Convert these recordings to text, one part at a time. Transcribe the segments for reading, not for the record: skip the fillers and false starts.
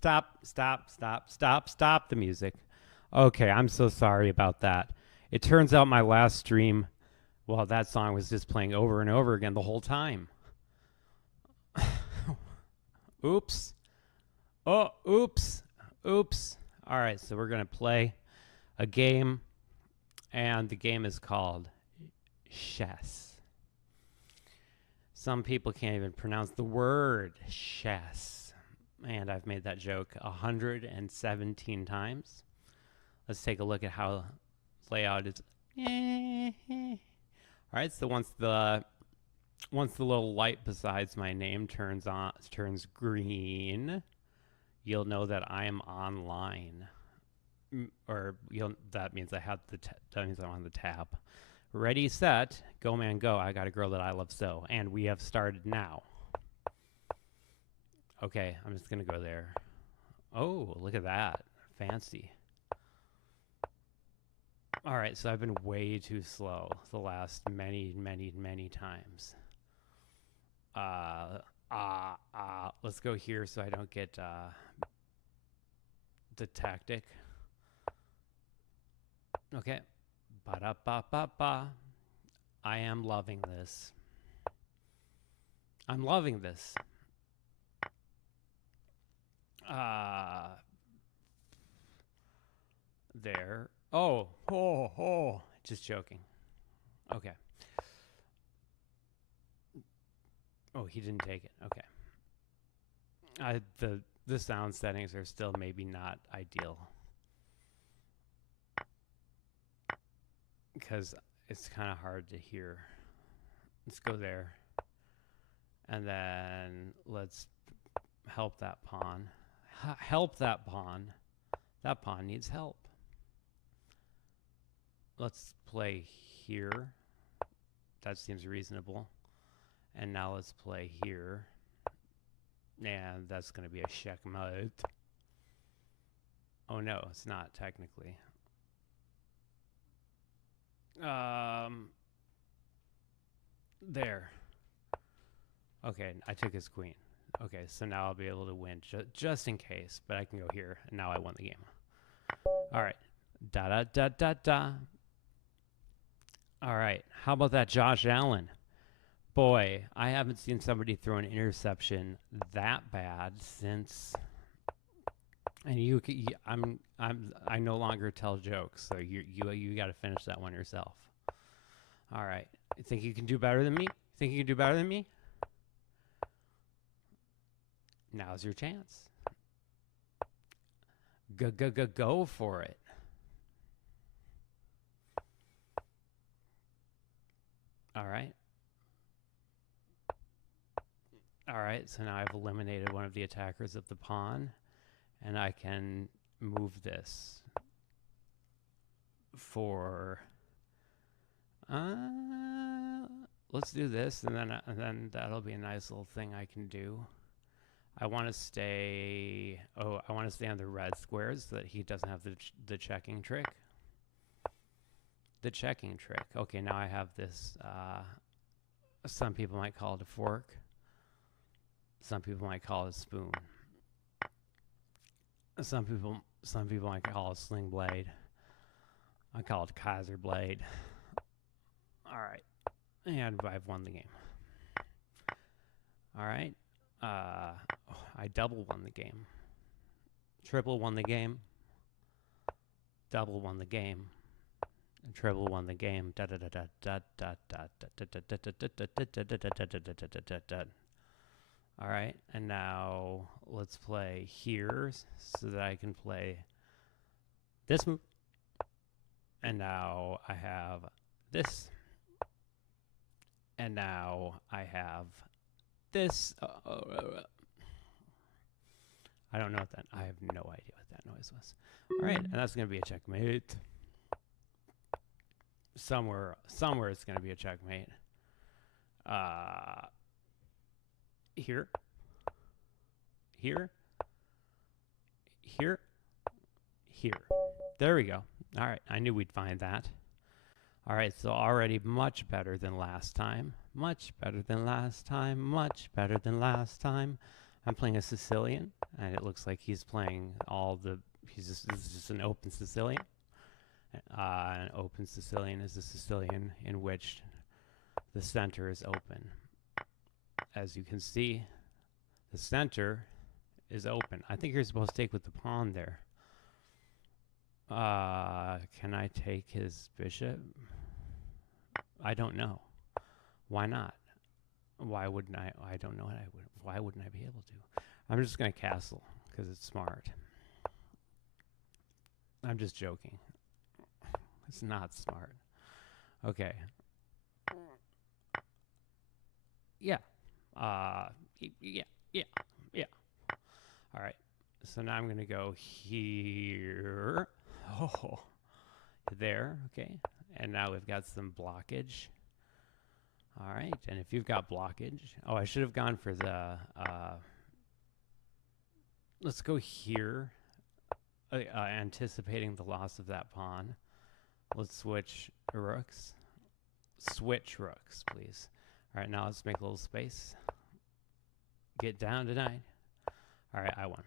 Stop the music. Okay, I'm so sorry about that. It turns out my last stream, well, that song was just playing over and over again the whole time. Oops. Oh, oops. Oops. All right, so we're going to play a game, and the game is called chess. Some people can't even pronounce the word chess, and I've made that joke 117 times. Let's take a look at how the layout is. All right, so once the little light besides my name turns green, you'll know that I am online, or that means that means I'm on the tab. Ready, set, go man go. I got a girl that I love so, and we have started now. Okay, I'm just gonna go there. Oh, look at that, fancy. All right, so I've been way too slow the last many times. Let's go here so I don't get the tactic. Okay. Ba-da-ba-ba-ba. I am loving this. I'm loving this. There. Oh. Just joking. Okay. Oh, he didn't take it. Okay. The sound settings are still maybe not ideal, because it's kind of hard to hear. Let's go there. And then let's help that pawn. Help that pawn. That pawn needs help. Let's play here. That seems reasonable. And now let's play here. And that's going to be a checkmate. Oh no, it's not technically. There. Okay, I took his queen. Okay, so now I'll be able to win just in case, but I can go here, and now I won the game. All right. Da-da-da-da-da. All right, how about that Josh Allen? Boy, I haven't seen somebody throw an interception that bad since. And I no longer tell jokes, so you got to finish that one yourself. All right, you think you can do better than me? Think you can do better than me? Now's your chance. Go for it. All right. All right, so now I've eliminated one of the attackers of the pawn, and I can move this for let's do this, and then that'll be a nice little thing I can do. I want to stay on the red squares so that he doesn't have the checking trick. The checking trick. Okay, now I have this some people might call it a fork. Some people might call it a spoon. Some people might call it a sling blade. I call it a Kaiser blade. All right, and I've won the game. All right, I double won the game. Triple won the game. Double won the game. And triple won the game. Da da da da da da da da da da da. All right, and now let's play here so that I can play this move. And now I have this. And now I have this. I don't know what that. I have no idea what that noise was. All right, and that's going to be a checkmate. Somewhere it's going to be a checkmate. Here. There we go. All right, I knew we'd find that. All right, so already much better than last time. Much better than last time. Much better than last time. I'm playing a Sicilian, and it looks like he's playing this is just an open Sicilian. An open Sicilian is a Sicilian in which the center is open. As you can see, the center is open. I think you're supposed to take with the pawn there. Can I take his bishop? I don't know. Why not? Why wouldn't I? I don't know what I would. Why wouldn't I be able to? I'm just going to castle because it's smart. I'm just joking. It's not smart. Okay. Yeah. Yeah. All right. So now I'm going to go here. Oh, there. Okay. And now we've got some blockage. All right. And if you've got blockage, oh, I should have gone for the, let's go here, anticipating the loss of that pawn. Let's switch rooks. Switch rooks, please. All right, now let's make a little space. Get down to 9. All right, I won.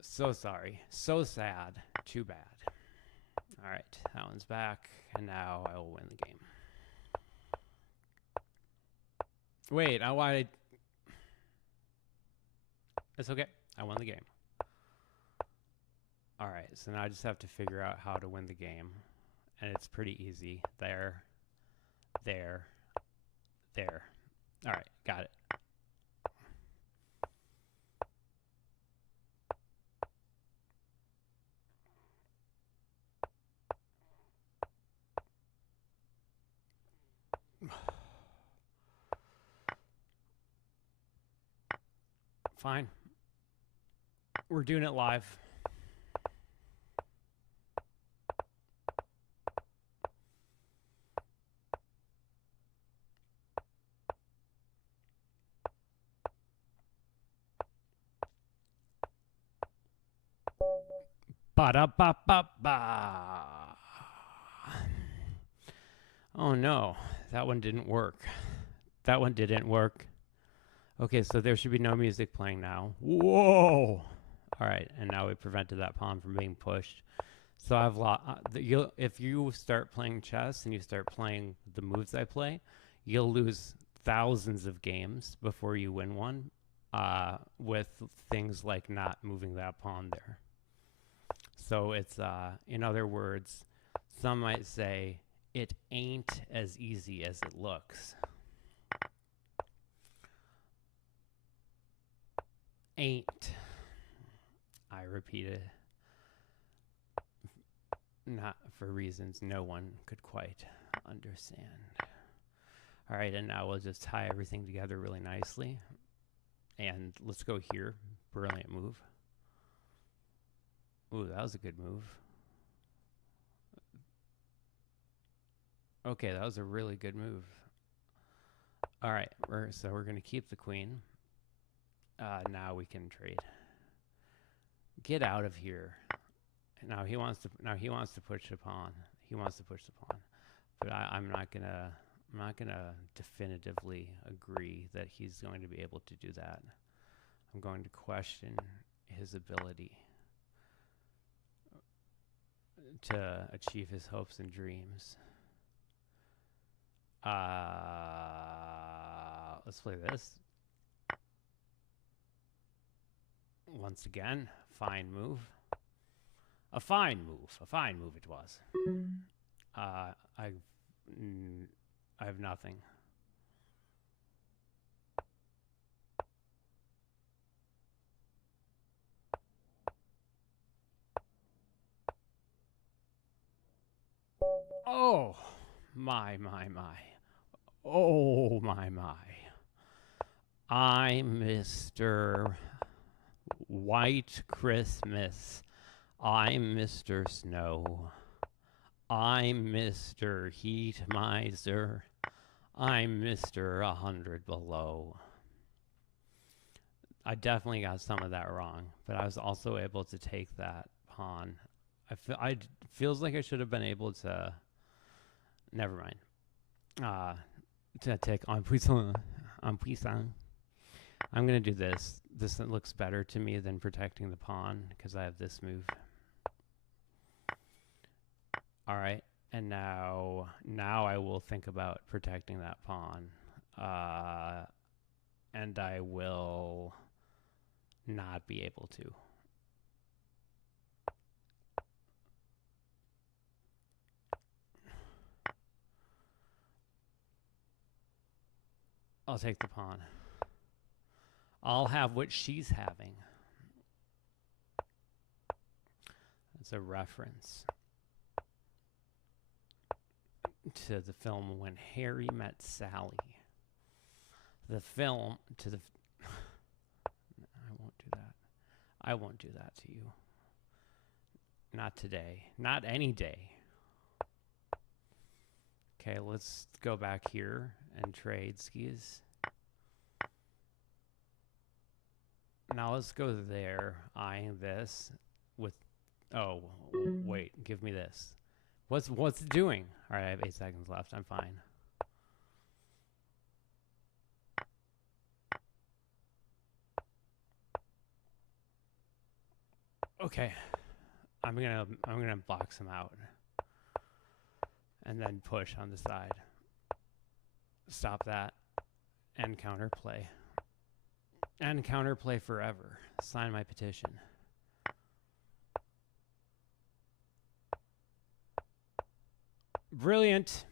So sorry. So sad. Too bad. All right, that one's back, and now I will win the game. Wait, why? It's okay. I won the game. All right, so now I just have to figure out how to win the game, and it's pretty easy. There. All right, got it. Fine. We're doing it live. Ba-da-ba-ba-ba. Oh no, that one didn't work. That one didn't work. Okay, so there should be no music playing now. Whoa! All right, and now we prevented that pawn from being pushed. So I've lost. If you start playing chess and you start playing the moves I play, you'll lose thousands of games before you win one, with things like not moving that pawn there. So it's, in other words, some might say it ain't as easy as it looks. Ain't. I repeat it. Not for reasons no one could quite understand. All right, and now we'll just tie everything together really nicely. And let's go here. Brilliant move. Ooh, that was a good move. Okay, that was a really good move. All right, so we're going to keep the queen. Now we can trade. Get out of here. Now he wants to push the pawn. He wants to push the pawn. But I'm not gonna definitively agree that he's going to be able to do that. I'm going to question his ability to achieve his hopes and dreams. Let's play this. Once again, fine move. A fine move. A fine move it was. I have nothing. Oh, my. Oh, my. I'm Mr. White Christmas. I'm Mr. Snow. I'm Mr. Heat Miser. I'm Mr. 100 Below. I definitely got some of that wrong, but I was also able to take that pawn. Feels like I should have been able to Never mind. To take en puissant. En puissant. I'm going to do this. This looks better to me than protecting the pawn because I have this move. All right. And now I will think about protecting that pawn. And I will not be able to. I'll take the pawn. I'll have what she's having. That's a reference to the film When Harry Met Sally. The film to the... I won't do that. I won't do that to you. Not today. Not any day. Okay, let's go back here and trade skis. Now let's go there, eyeing this with... Oh, wait, give me this. What's it doing? All right, I have 8 seconds left. I'm fine. Okay, I'm gonna box him out, and then push on the side. Stop that, and counterplay. And counterplay forever. Sign my petition. Brilliant.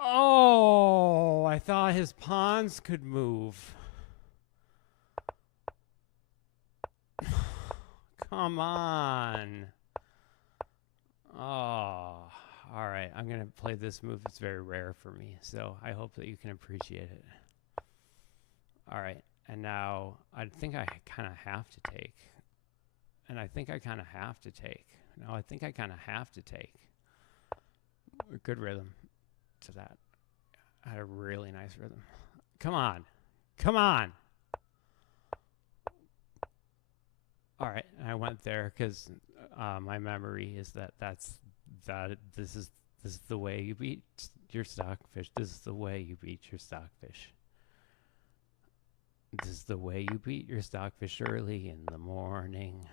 Oh, I thought his pawns could move. Come on. Oh, all right. I'm going to play this move. It's very rare for me, so I hope that you can appreciate it. All right. And now I think I kind of have to take. And I think I kind of have to take. No, I think I kind of have to take. Good rhythm to that. I had a really nice rhythm. Come on. Come on. All right. I went there because my memory is that this is the way you beat your stockfish. This is the way you beat your stockfish. This is the way you beat your stockfish early in the morning.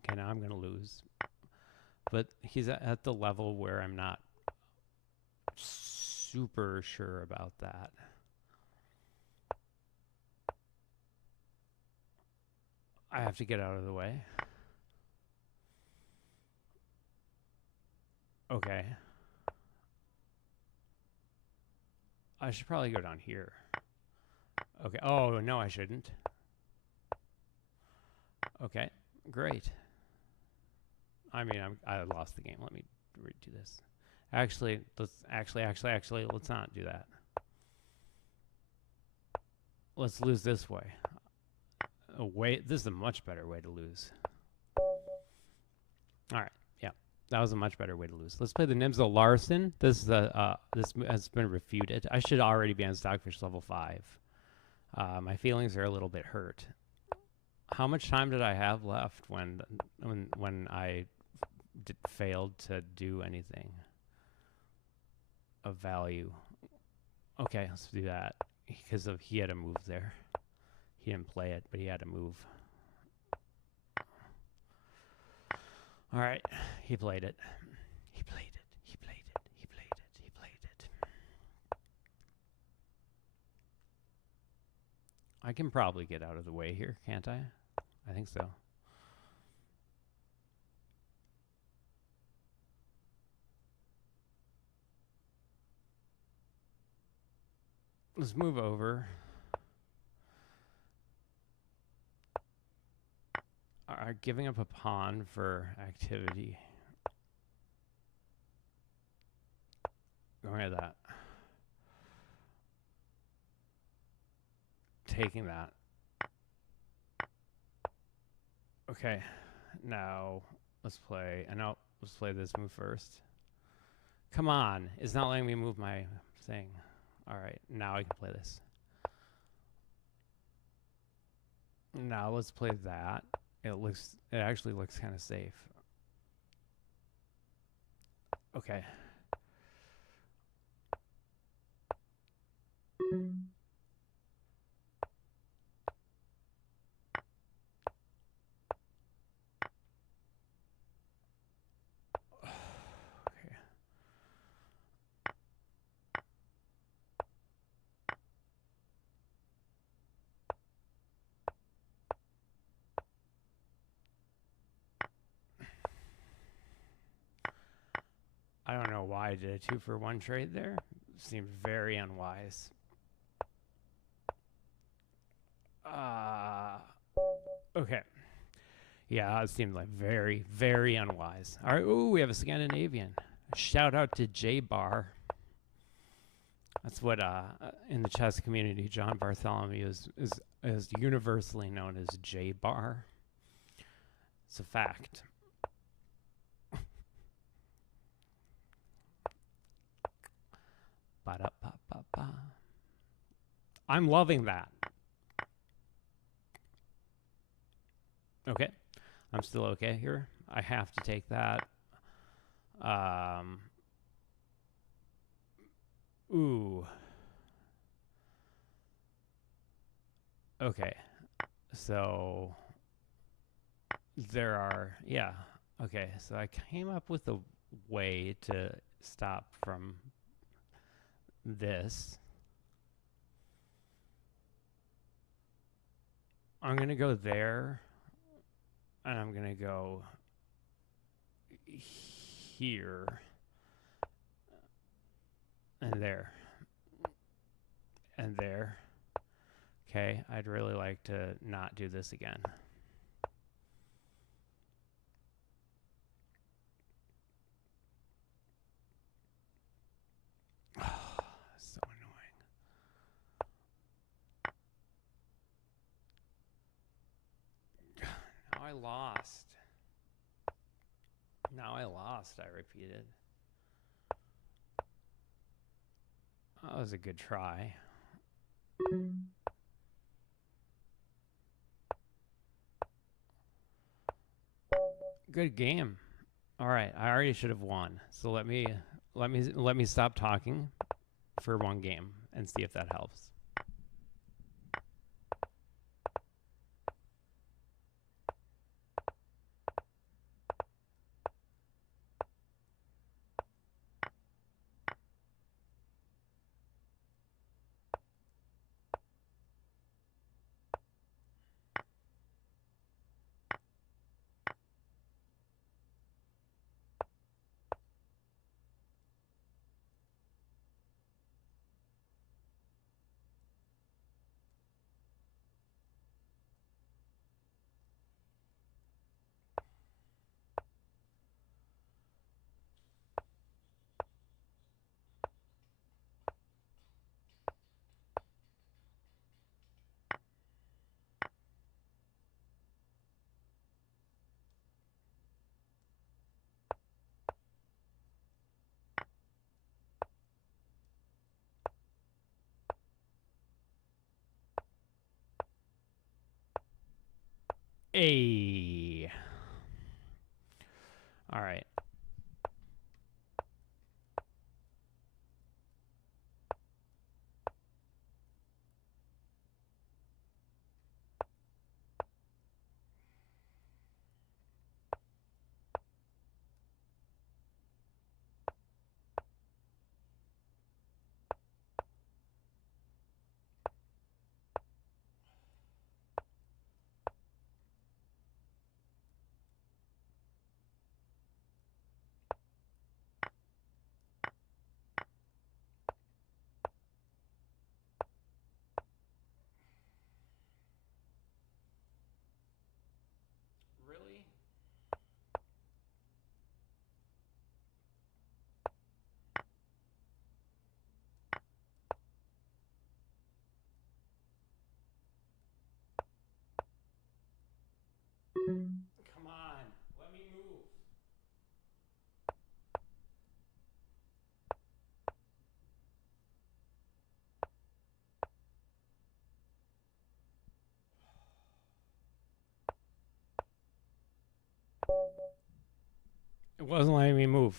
Okay, now I'm going to lose. But he's at the level where I'm not super sure about that. I have to get out of the way. Okay. I should probably go down here. Okay. Oh, no, I shouldn't. Okay, great. I mean, I lost the game. Let me redo this. Actually, let's not do that. Let's lose this way. Oh, wait, this is a much better way to lose. All right, yeah, that was a much better way to lose. Let's play the Nimzo Larson. This has been refuted. I should already be on Stockfish level 5. My feelings are a little bit hurt. How much time did I have left when I failed to do anything of value? Okay, let's do that because he had a move there. He didn't play it, but he had a move. All right, he played it. He played it. He played it. He played it. He played it. I can probably get out of the way here, can't I? I think so. Let's move over. Giving up a pawn for activity. Going at that. Taking that. Okay, now let's play. Let's play this move first. Come on. It's not letting me move my thing. All right. Now I can play this. Now let's play that. It actually looks kind of safe. Okay. I don't know why I did a 2-for-1 trade there. Seemed very unwise. Okay. Yeah, it seemed like very, very unwise. All right. Ooh, we have a Scandinavian. Shout out to J-Bar. That's what in the chess community, John Bartholomew is universally known as J-Bar. It's a fact. Ba-da-ba-ba-ba. I'm loving that. Okay. I'm still okay here. I have to take that. Ooh. Okay. So there are, yeah. Okay. So I came up with a way to stop from this. I'm going to go there. And I'm going to go here. And there. And there. Okay, I'd really like to not do this again. So annoying. Now I lost. Now I lost, I repeated. That was a good try. Good game. All right, I already should have won. So let me stop talking for one game and see if that helps. Hey. All right. wasn't letting me move.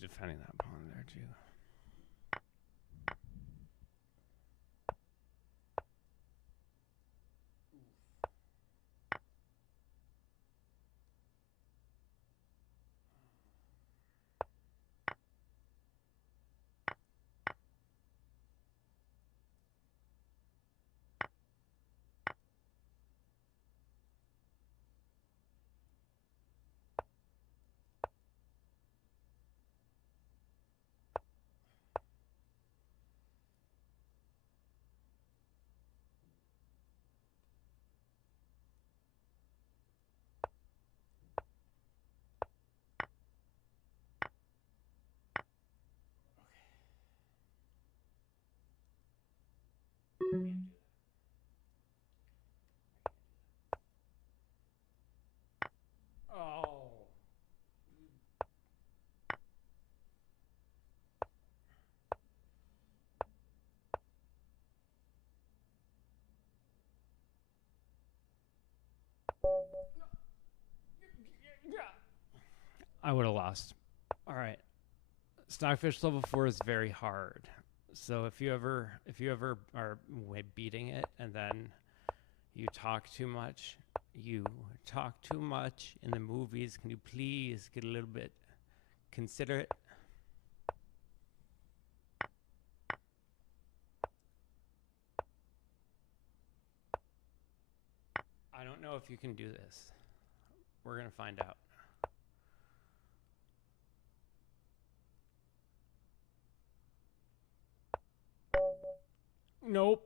Defending that pawn there too. Oh. I would have lost. All right. Stockfish level 4 is very hard. So if you ever are beating it and then you talk too much in the movies, can you please get a little bit considerate? I don't know if you can do this. We're going to find out. Nope.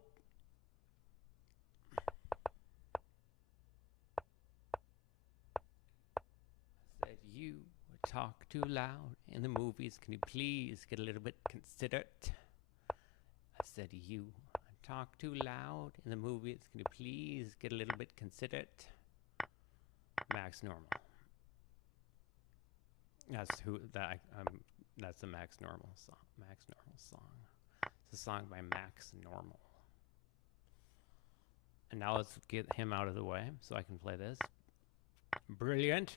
I said you talk too loud in the movies. Can you please get a little bit considerate? I said you talk too loud in the movies. Can you please get a little bit considerate? Max Normal. That's who that that's the Max Normal song. Max Normal song. It's a song by Max Normal. And now let's get him out of the way so I can play this. Brilliant.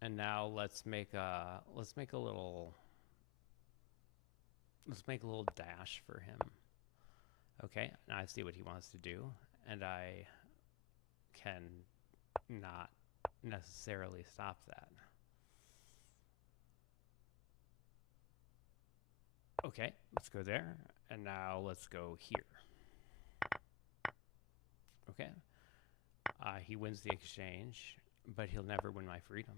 And now let's make a little dash for him. Okay, now I see what he wants to do, and I can not necessarily stop that. Okay, let's go there, and now let's go here. Okay, he wins the exchange, but he'll never win my freedom.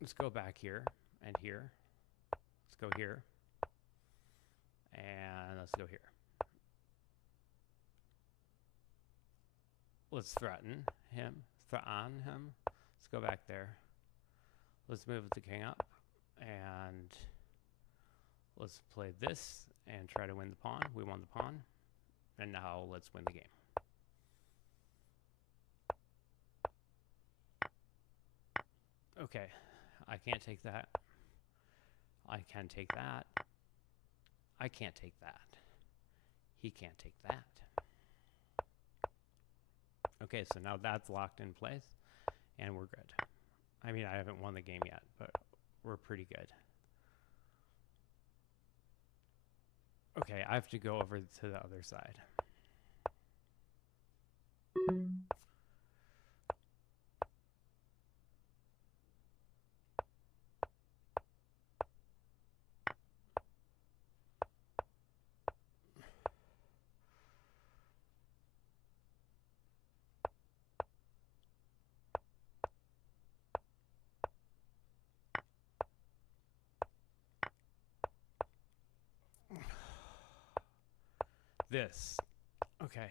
Let's go back here and here. Let's go here. And let's go here. Let's threaten him. Let's go back there. Let's move the king up. And let's play this and try to win the pawn. We won the pawn. And now let's win the game. Okay. I can't take that. I can take that. I can't take that. He can't take that. Okay, so now that's locked in place, and we're good. I mean, I haven't won the game yet, but we're pretty good. Okay, I have to go over to the other side. this. Okay.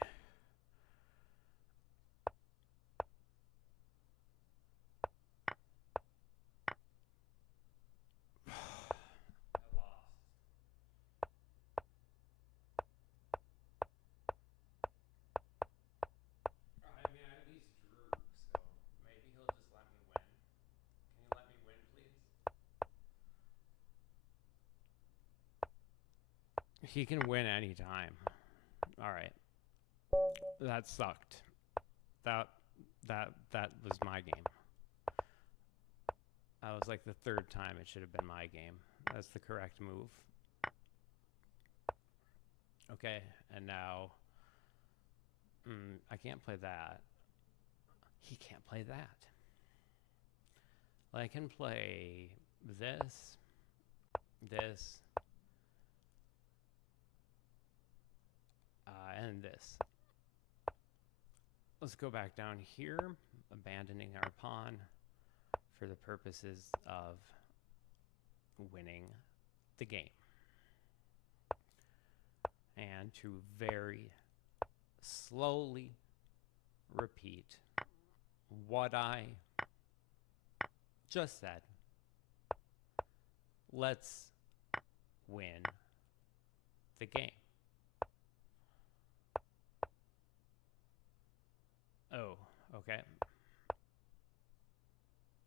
He can win anytime. All right. That sucked. That was my game. That was like the third time it should have been my game. That's the correct move. Okay, and now I can't play that. He can't play that. I can play this, and this. Let's go back down here, abandoning our pawn for the purposes of winning the game. And to very slowly repeat what I just said. Let's win the game. Oh, okay.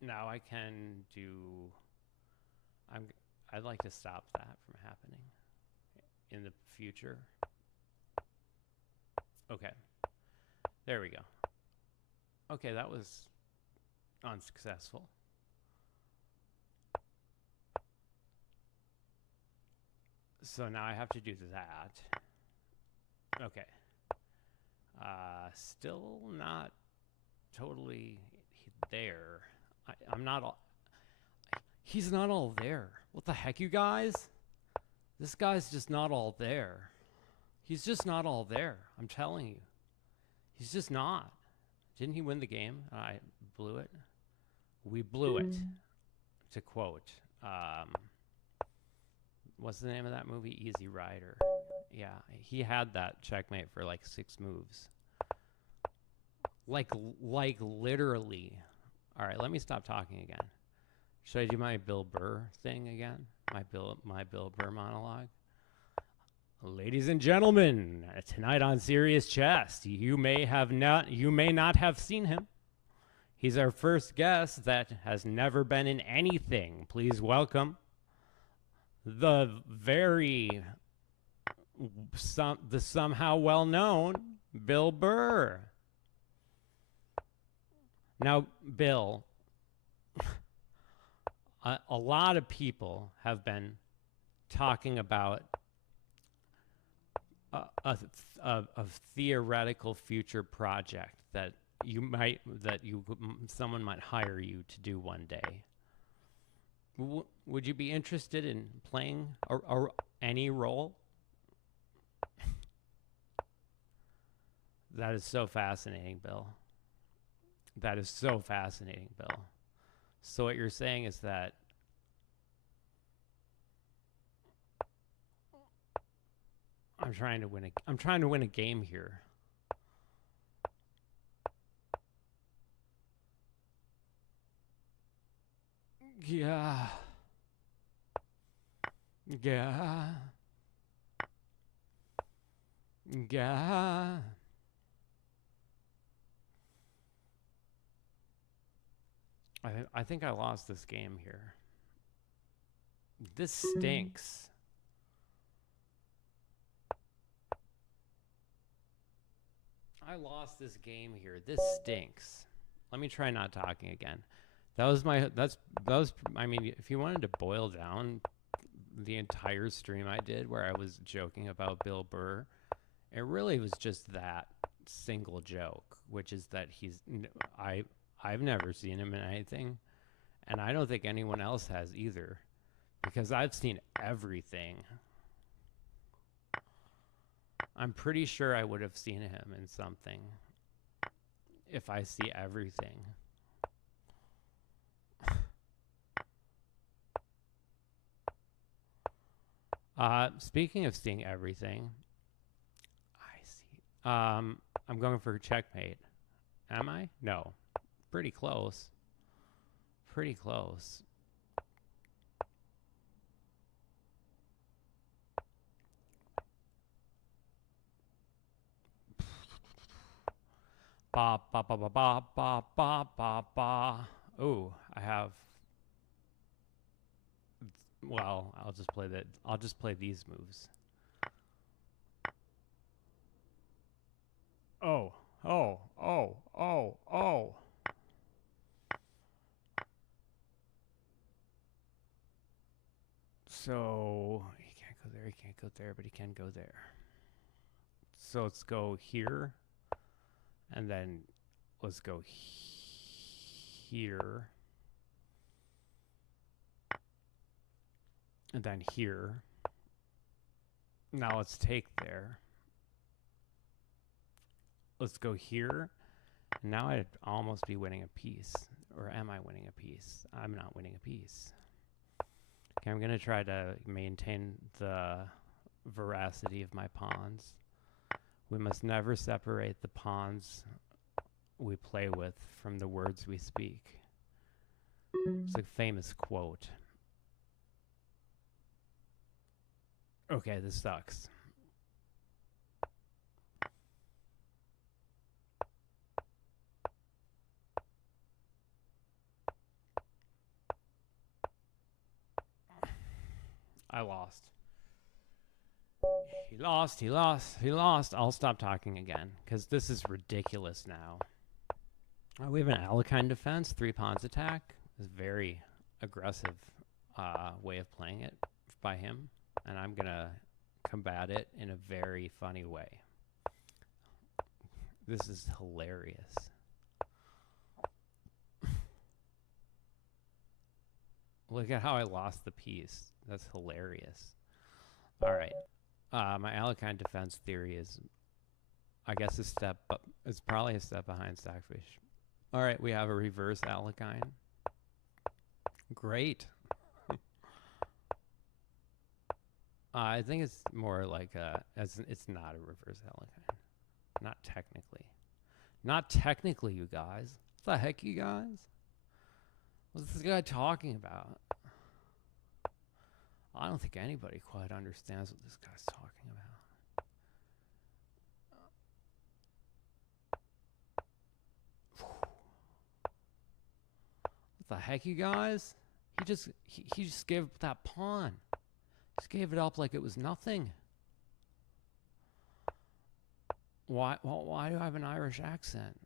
Now I can do... I'd like to stop that from happening in the future. Okay. There we go. Okay, that was unsuccessful. So now I have to do that. Okay. Still not totally there. I'm not all... He's not all there. What the heck, you guys? This guy's just not all there. He's just not all there. I'm telling you. He's just not. Didn't he win the game? I blew it. We blew it. To quote. What's the name of that movie? Easy Rider. Yeah, he had that checkmate for like 6 moves. Like literally. All right, let me stop talking again. Should I do my Bill Burr thing again? My Bill Burr monologue? Ladies and gentlemen, tonight on Serious Chess, you may not have seen him. He's our first guest that has never been in anything. Please welcome the somehow well-known Bill Burr. Now, Bill, a lot of people have been talking about a theoretical future project that someone might hire you to do one day. Would you be interested in playing any role? That is so fascinating, Bill. That is so fascinating, Bill. So what you're saying is that I'm trying to win a game here. Yeah. Yeah. Yeah. I think I lost this game here. This stinks. I lost this game here. This stinks. Let me try not talking again. I mean, if you wanted to boil down the entire stream I did where I was joking about Bill Burr, it really was just that single joke, which is that I've never seen him in anything, and I don't think anyone else has either, because I've seen everything. I'm pretty sure I would have seen him in something if I see everything. Speaking of seeing everything, I'm going for checkmate. Am I? No. Pretty close. Pretty close. Ba ba ba ba ba ba ba ba ba. Ooh, I have. Well, I'll just play that. I'll just play these moves. Oh, oh, oh, oh, oh. So he can't go there. He can't go there, but he can go there. So let's go here, and then let's go here, and then here. Now let's take there. Let's go here. Now I'd almost be winning a piece. Or am I winning a piece? I'm not winning a piece. Okay, I'm going to try to maintain the veracity of my pawns. We must never separate the pawns we play with from the words we speak. It's a famous quote. Okay, this sucks. I lost. He lost, he lost, he lost. I'll stop talking again, because this is ridiculous now. We have an Alekhine defense, 3 pawns attack. It's a very aggressive way of playing it by him, and I'm going to combat it in a very funny way. This is hilarious. Look at how I lost the piece. That's hilarious. All right. My Alekhine defense theory is, I guess, a step up. It's probably a step behind Stockfish. All right, we have a reverse Alekhine. Great. I think it's more like it's not a reverse Alekhine. Not technically. Not technically, you guys. What the heck, you guys? What's this guy talking about? I don't think anybody quite understands what this guy's talking about. What the heck, you guys? He just gave up that pawn. Just gave it up like it was nothing. Why do I have an Irish accent?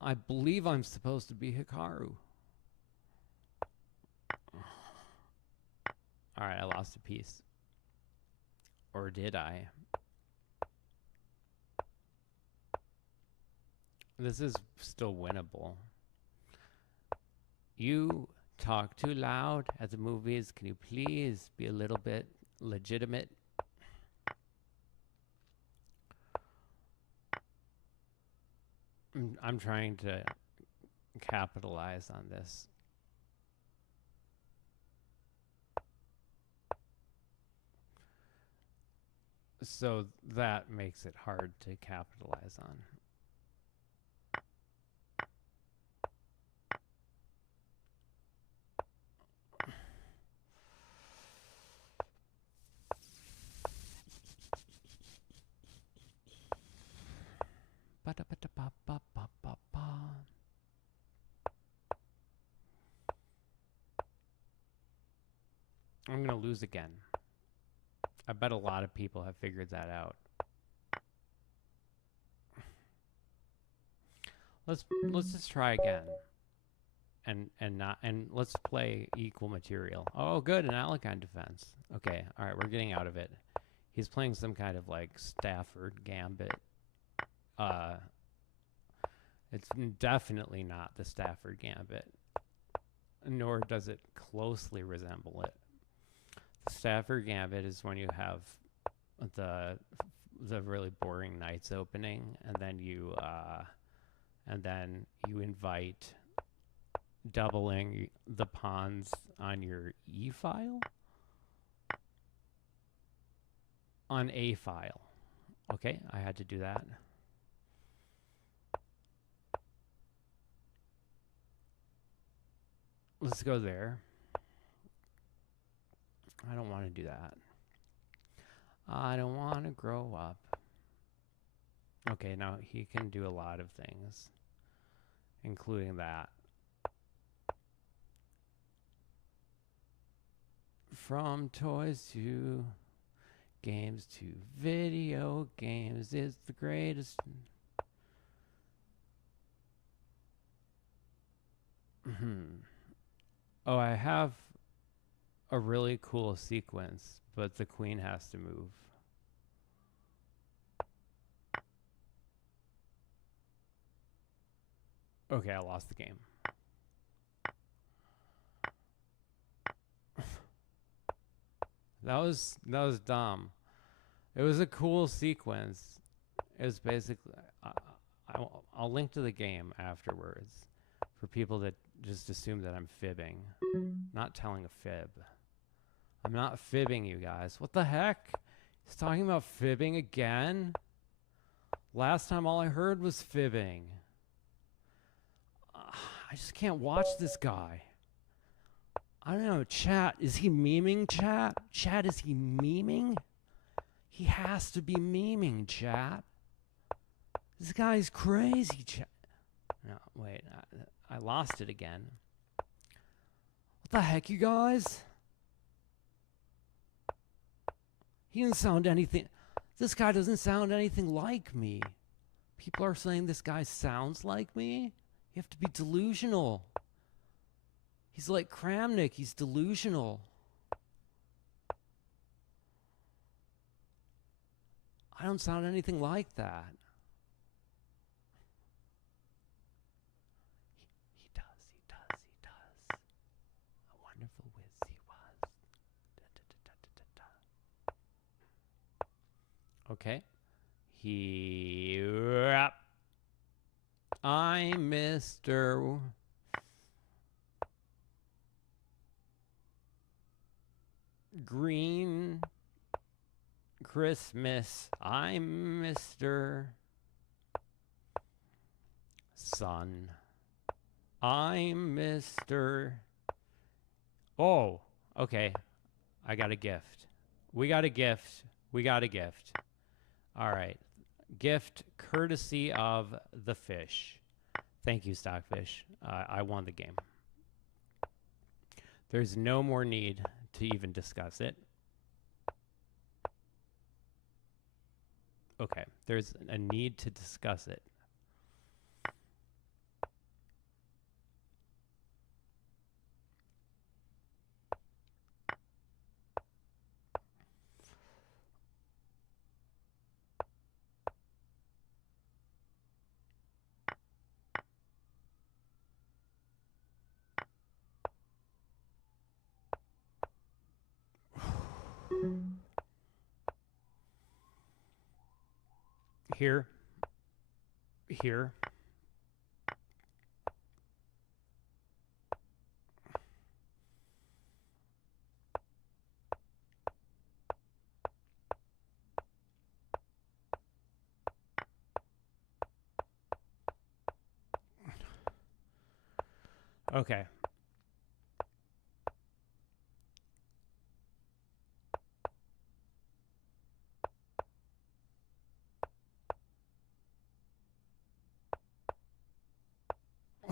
I believe I'm supposed to be Hikaru. All right, I lost a piece. Or did I? This is still winnable. You talk too loud at the movies. Can you please be a little bit legitimate? I'm trying to capitalize on this. So that makes it hard to capitalize on. I'm going to lose again. I bet a lot of people have figured that out. Let's just try again. And let's play equal material. Oh, good, an Alekhine defense. Okay, all right, we're getting out of it. He's playing some kind of like Stafford gambit. It's definitely not the Stafford gambit, nor does it closely resemble it. The Stafford gambit is when you have the really boring knights opening, and then you invite doubling the pawns on your E file, on A file. Okay, I had to do that. Let's go there. I don't want to do that. I don't want to grow up. Okay, now he can do a lot of things, including that. From toys to games to video games is the greatest. Oh, I have a really cool sequence, but the queen has to move. Okay, I lost the game. That was dumb. It was a cool sequence. It was basically I'll link to the game afterwards for people that just assume that I'm fibbing. Not telling a fib. I'm not fibbing, you guys. What the heck? He's talking about fibbing again? Last time all I heard was fibbing. I just can't watch this guy. I don't know, chat. Is he memeing, chat? Chat, is he memeing? He has to be memeing, chat. This guy's crazy, chat. No, wait. I lost it again. What the heck, you guys? He doesn't sound anything. This guy doesn't sound anything like me. People are saying this guy sounds like me. You have to be delusional. He's like Kramnik. He's delusional. I don't sound anything like that. He does. He does. He does. A wonderful whiz he was. Okay. I'm Mr. Green Christmas. I'm Mr. Sun. I'm Mr. Oh, okay. I got a gift. We got a gift. We got a gift. All right. Gift courtesy of the fish. Thank you, Stockfish. I won the game. There's no more need to even discuss it. Okay, there's a need to discuss it. Here. Here. Okay.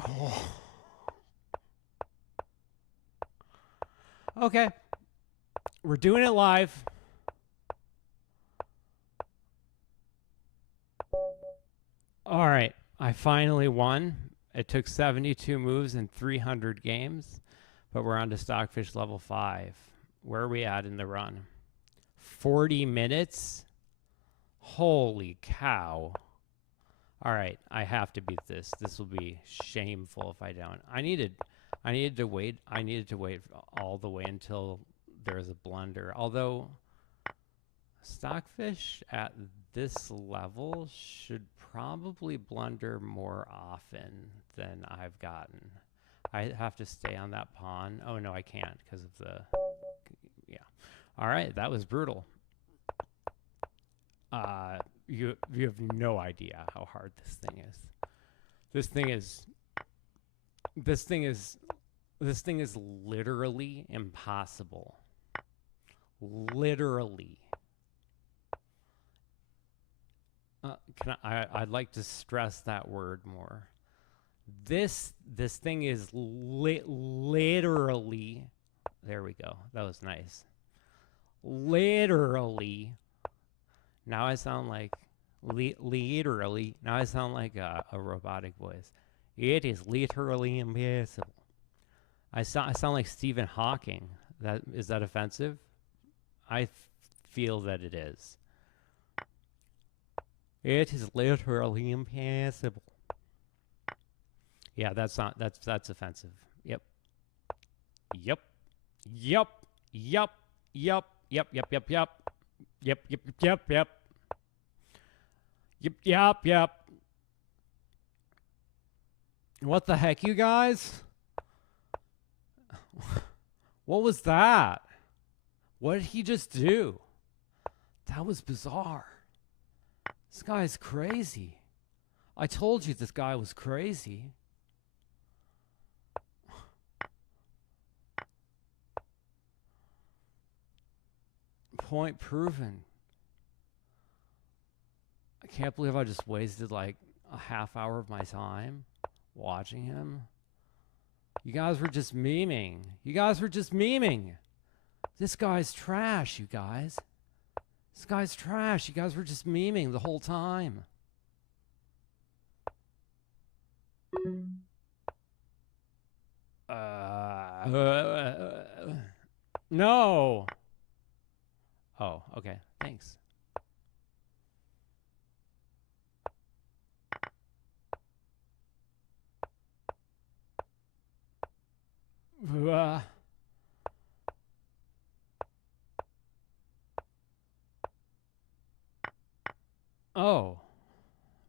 Oh. Okay. We're doing it live. All right. I finally won. It took 72 moves and 300 games, but we're on to Stockfish level 5. Where are we at in the run? 40 minutes? Holy cow. All right, I have to beat this. This will be shameful if I don't. I needed to wait. I needed to wait all the way until there's a blunder. Although Stockfish at this level should probably blunder more often than I've gotten. I have to stay on that pawn. Oh no, I can't because of the, yeah. All right, that was brutal. you have no idea how hard this thing is. This thing is literally impossible. Literally. I'd like to stress that word more. This thing is literally. There we go. That was nice. Literally. Now I sound like literally. Now I sound like a robotic voice. It is literally impossible. I sound like Stephen Hawking. Is that offensive? I feel that it is. It is literally impossible. Yeah, that's offensive. Yep. Yep. Yep. Yep. Yep. Yep. Yep. Yep. Yep. Yep. Yep. Yep. Yep. Yep. Yep. Yep. What the heck, you guys? What was that? What did he just do? That was bizarre. This guy's crazy. I told you this guy was crazy. Point proven. I can't believe I just wasted like a half hour of my time watching him. You guys were just memeing. You guys were just memeing. This guy's trash, you guys. This guy's trash. You guys were just memeing the whole time. No. Oh, okay. Thanks. Oh,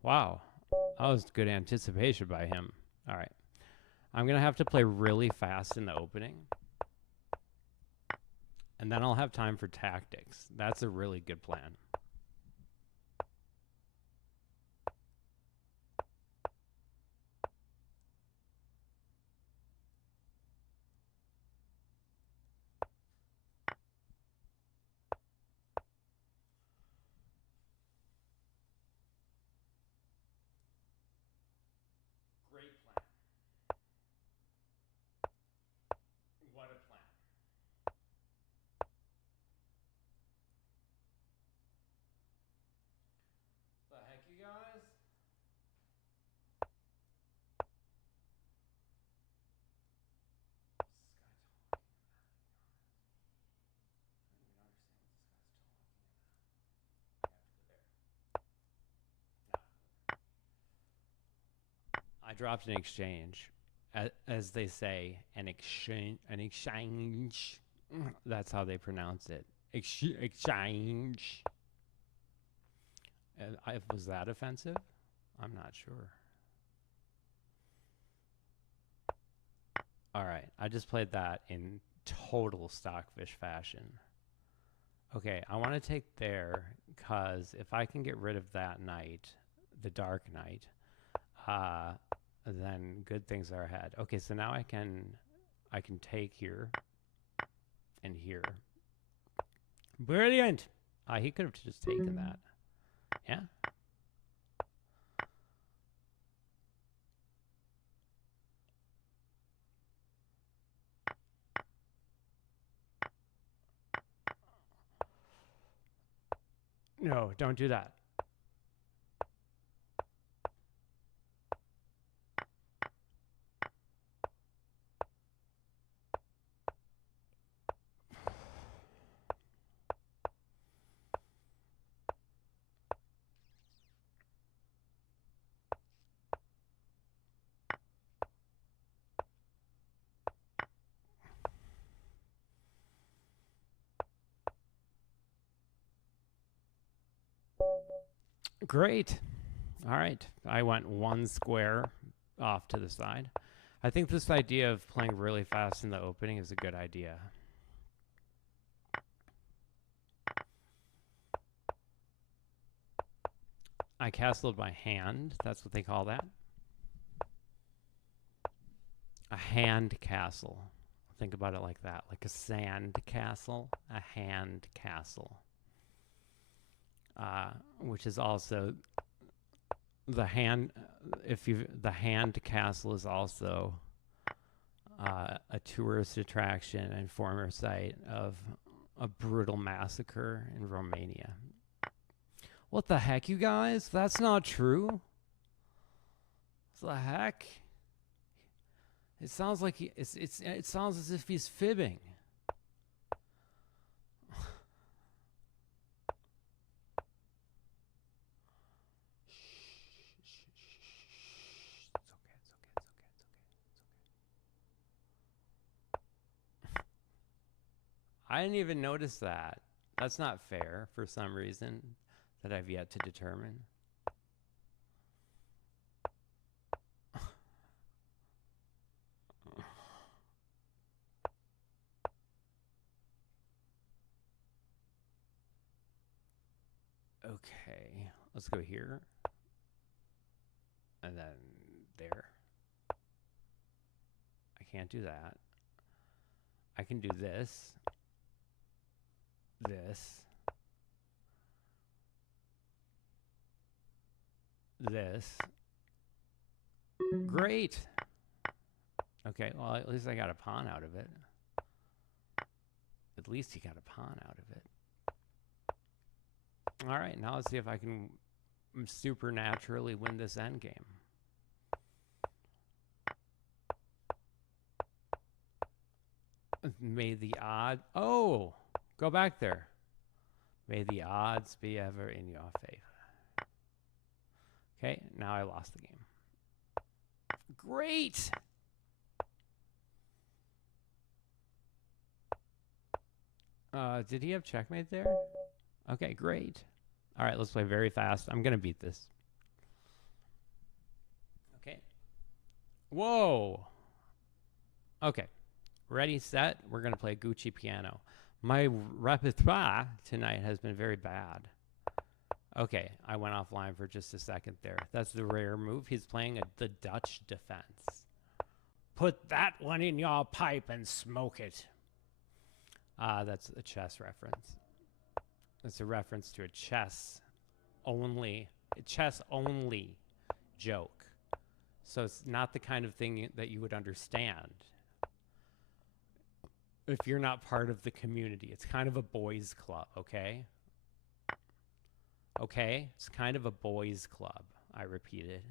wow. That was good anticipation by him. All right. I'm going to have to play really fast in the opening. And then I'll have time for tactics. That's a really good plan. Great plan. What a plan. The heck, you guys? I dropped an exchange. As they say, an exchange. That's how they pronounce it. Exchange. Was that offensive? I'm not sure. All right, I just played that in total Stockfish fashion. Okay, I want to take there because if I can get rid of that knight, the dark knight, then good things are ahead. Okay, so now I can take here and here. Brilliant! He could have just taken that. Yeah? No, don't do that. Great. All right. I went one square off to the side. I think this idea of playing really fast in the opening is a good idea. I castled by hand. That's what they call that. A hand castle. Think about it like that, like a sand castle, a hand castle, which is also the hand. The hand castle is also a tourist attraction and former site of a brutal massacre in Romania. What the heck, you guys? That's not true. What the heck? It sounds like it sounds as if he's fibbing. I didn't even notice that. That's not fair for some reason that I've yet to determine. Okay, let's go here. And then there. I can't do that. I can do this. This. This. Great. Okay, well, at least I got a pawn out of it. At least he got a pawn out of it. All right, now let's see if I can supernaturally win this endgame. May the odds... Oh! Go back there. May the odds be ever in your favor. Okay, now I lost the game. Great! Did he have checkmate there? Okay, great. All right, let's play very fast. I'm going to beat this. Okay. Whoa. Okay. Ready, set. We're going to play Gucci piano. My repertoire tonight has been very bad. Okay, I went offline for just a second there. That's the rare move. He's playing the Dutch defense. Put that one in your pipe and smoke it. That's a chess reference. It's a reference to a chess only joke. So it's not the kind of thing that you would understand if you're not part of the community. It's kind of a boys' club, okay? Okay? It's kind of a boys' club, I repeated.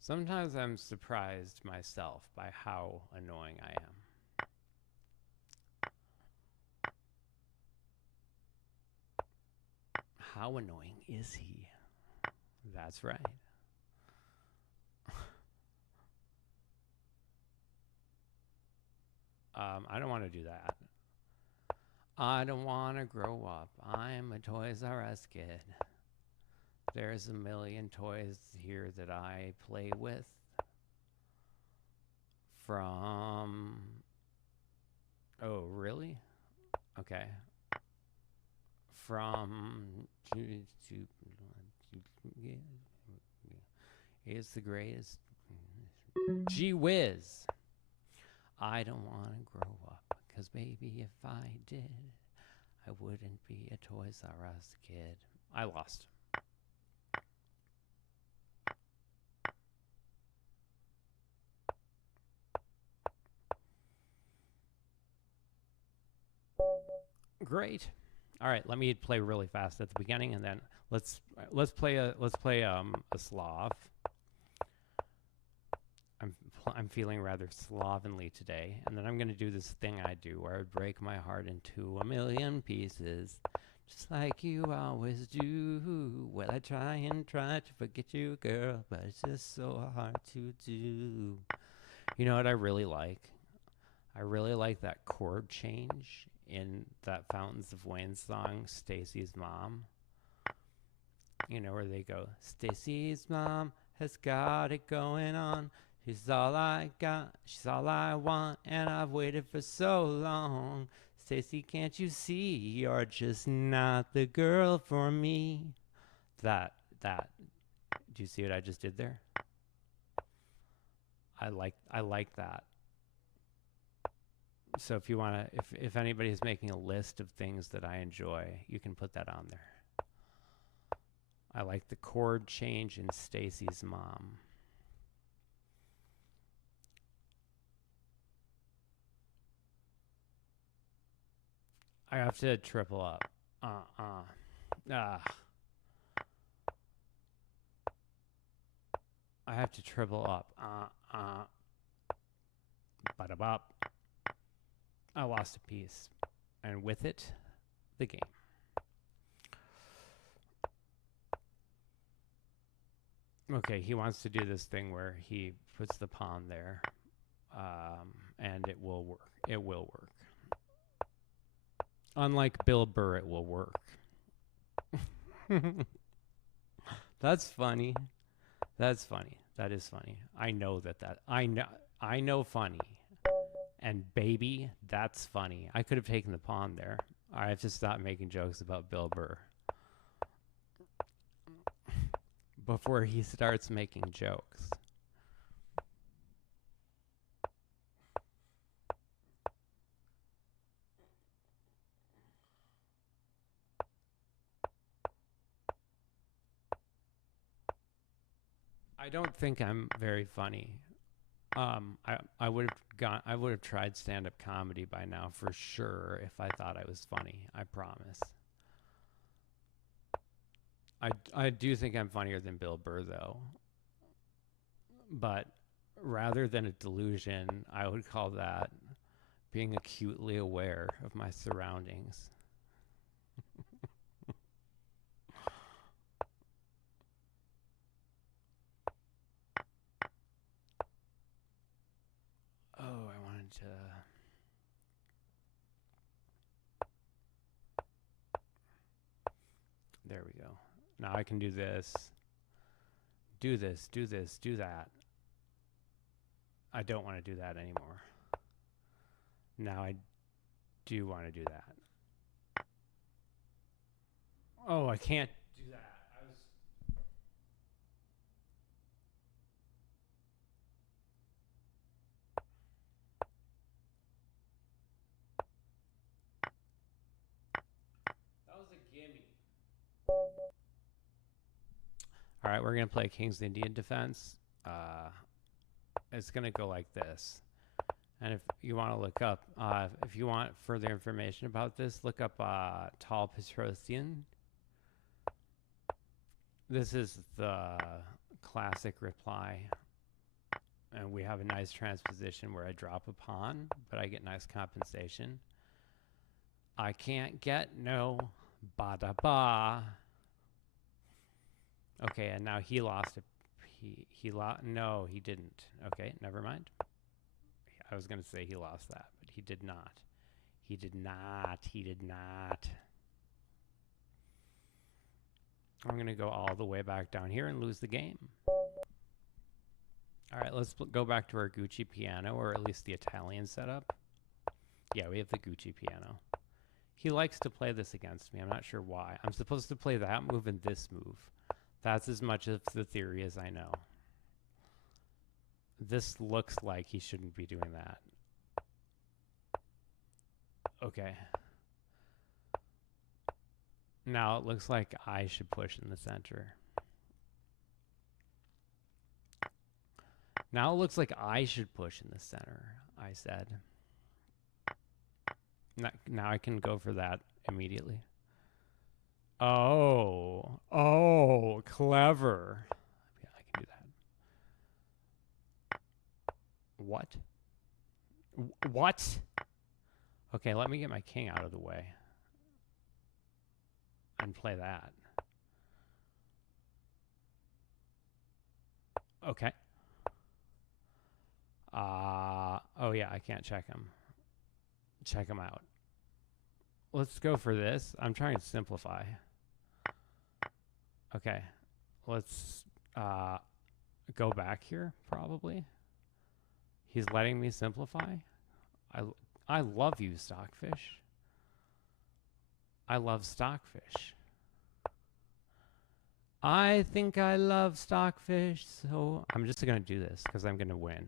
Sometimes I'm surprised myself by how annoying I am. How annoying is he? That's right. I don't want to do that. I don't want to grow up. I'm a Toys R Us kid. There's a million toys here that I play with. From... Oh, really? Okay. From... It's the greatest. Gee whiz. I don't want to grow up, because maybe if I did, I wouldn't be a Toys R Us kid. I lost. Great. All right, let me play really fast at the beginning, and then let's play a Slav. I'm feeling rather slovenly today, and then I'm going to do this thing I do where I break my heart into a million pieces, just like you always do. Well, I try to forget you, girl, but it's just so hard to do. You know what I really like? I really like that chord change in that Fountains of Wayne song, Stacy's Mom. You know where they go, Stacy's mom has got it going on. She's all I got, she's all I want, and I've waited for so long. Stacy, can't you see you're just not the girl for me? That. Do you see what I just did there? I like that. So if you want to, if anybody's making a list of things that I enjoy, you can put that on there. I like the chord change in Stacy's mom. I have to triple up. I have to triple up. Ba-da-bop. I lost a piece. And with it, the game. Okay, he wants to do this thing where he puts the pawn there. And it will work. It will work. Unlike Bill Burr, it will work. That's funny. That's funny. That is funny. I know that. I know funny. And baby, that's funny. I could have taken the pawn there. I have to stop making jokes about Bill Burr before he starts making jokes. I don't think I'm very funny. I would have tried stand-up comedy by now for sure if I thought I was funny. I promise. I do think I'm funnier than Bill Burr though. But rather than a delusion, I would call that being acutely aware of my surroundings. Oh, I wanted to... There we go. Now I can do this. Do this, do this, do that. I don't want to do that anymore. Now I do want to do that. Oh, I can't do that. That was a gimme. All right, we're going to play King's Indian Defense. It's going to go like this. And if you want to look up, if you want further information about this, look up Tal Petrosian. This is the classic reply. And we have a nice transposition where I drop a pawn, but I get nice compensation. I can't get no ba-da-ba. Okay, and now he lost a... No, he didn't. Okay, never mind. I was going to say he lost that, but he did not. He did not. He did not. I'm going to go all the way back down here and lose the game. All right, let's go back to our Gucci piano, or at least the Italian setup. Yeah, we have the Gucci piano. He likes to play this against me. I'm not sure why. I'm supposed to play that move and this move. That's as much of the theory as I know. This looks like he shouldn't be doing that. Okay. Now it looks like I should push in the center. Now it looks like I should push in the center, I said. Now I can go for that immediately. Oh, clever. Yeah, I can do that. What? What? Okay, let me get my king out of the way and play that. Okay. Oh yeah, I can't check him. Check him out. Let's go for this. I'm trying to simplify. Okay, let's go back here, probably. He's letting me simplify. I love you, Stockfish. I love Stockfish. I think I love Stockfish, so I'm just going to do this because I'm going to win.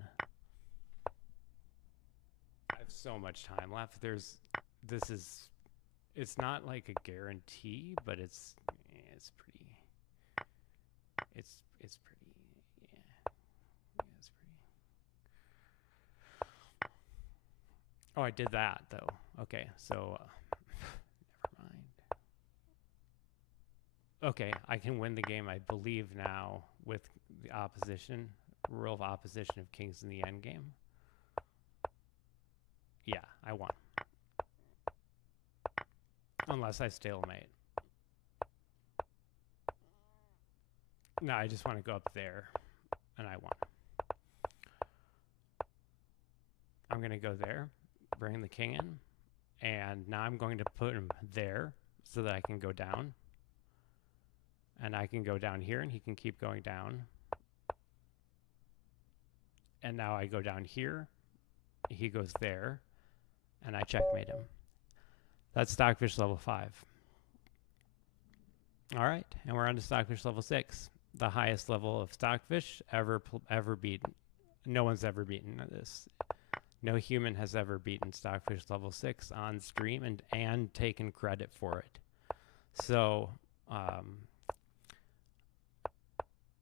I have so much time left. It's not like a guarantee, but it's pretty, it's pretty, yeah, it's pretty. Oh, I did that though. Okay, so never mind. Okay, I can win the game, I believe now, with the opposition, rule of opposition of kings in the endgame. Yeah, I won. Unless I stalemate. No, I just want to go up there, and I won. I'm going to go there, bring the king in, and now I'm going to put him there so that I can go down. And I can go down here, and he can keep going down. And now I go down here, he goes there, and I checkmate him. That's Stockfish level 5. All right, and we're on to Stockfish level 6, the highest level of Stockfish ever beaten. No one's ever beaten this. No human has ever beaten Stockfish level 6 on stream and taken credit for it. So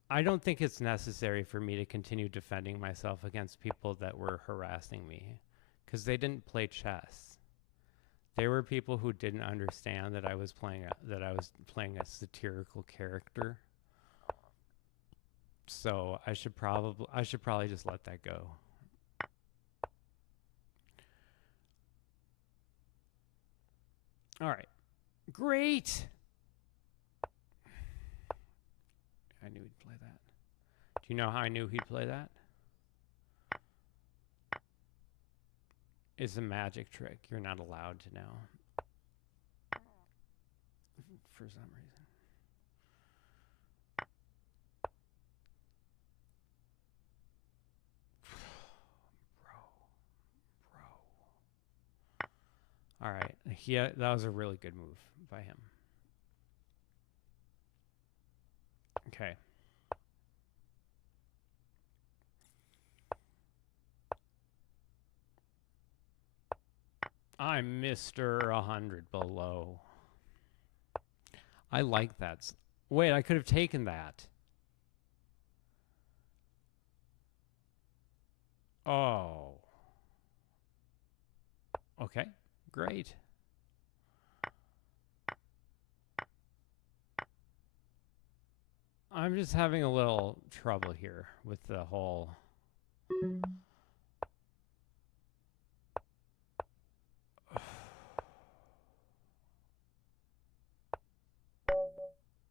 I don't think it's necessary for me to continue defending myself against people that were harassing me, because they didn't play chess. They were people who didn't understand that I was playing a satirical character. So I should probably just let that go. All right. Great. I knew he'd play that. Do you know how I knew he'd play that? It's a magic trick. You're not allowed to know. For some reason. Bro. All right. That was a really good move by him. Okay. I'm Mr. 100 below. I like that. Wait, I could have taken that. Oh. Okay, great. I'm just having a little trouble here with the whole...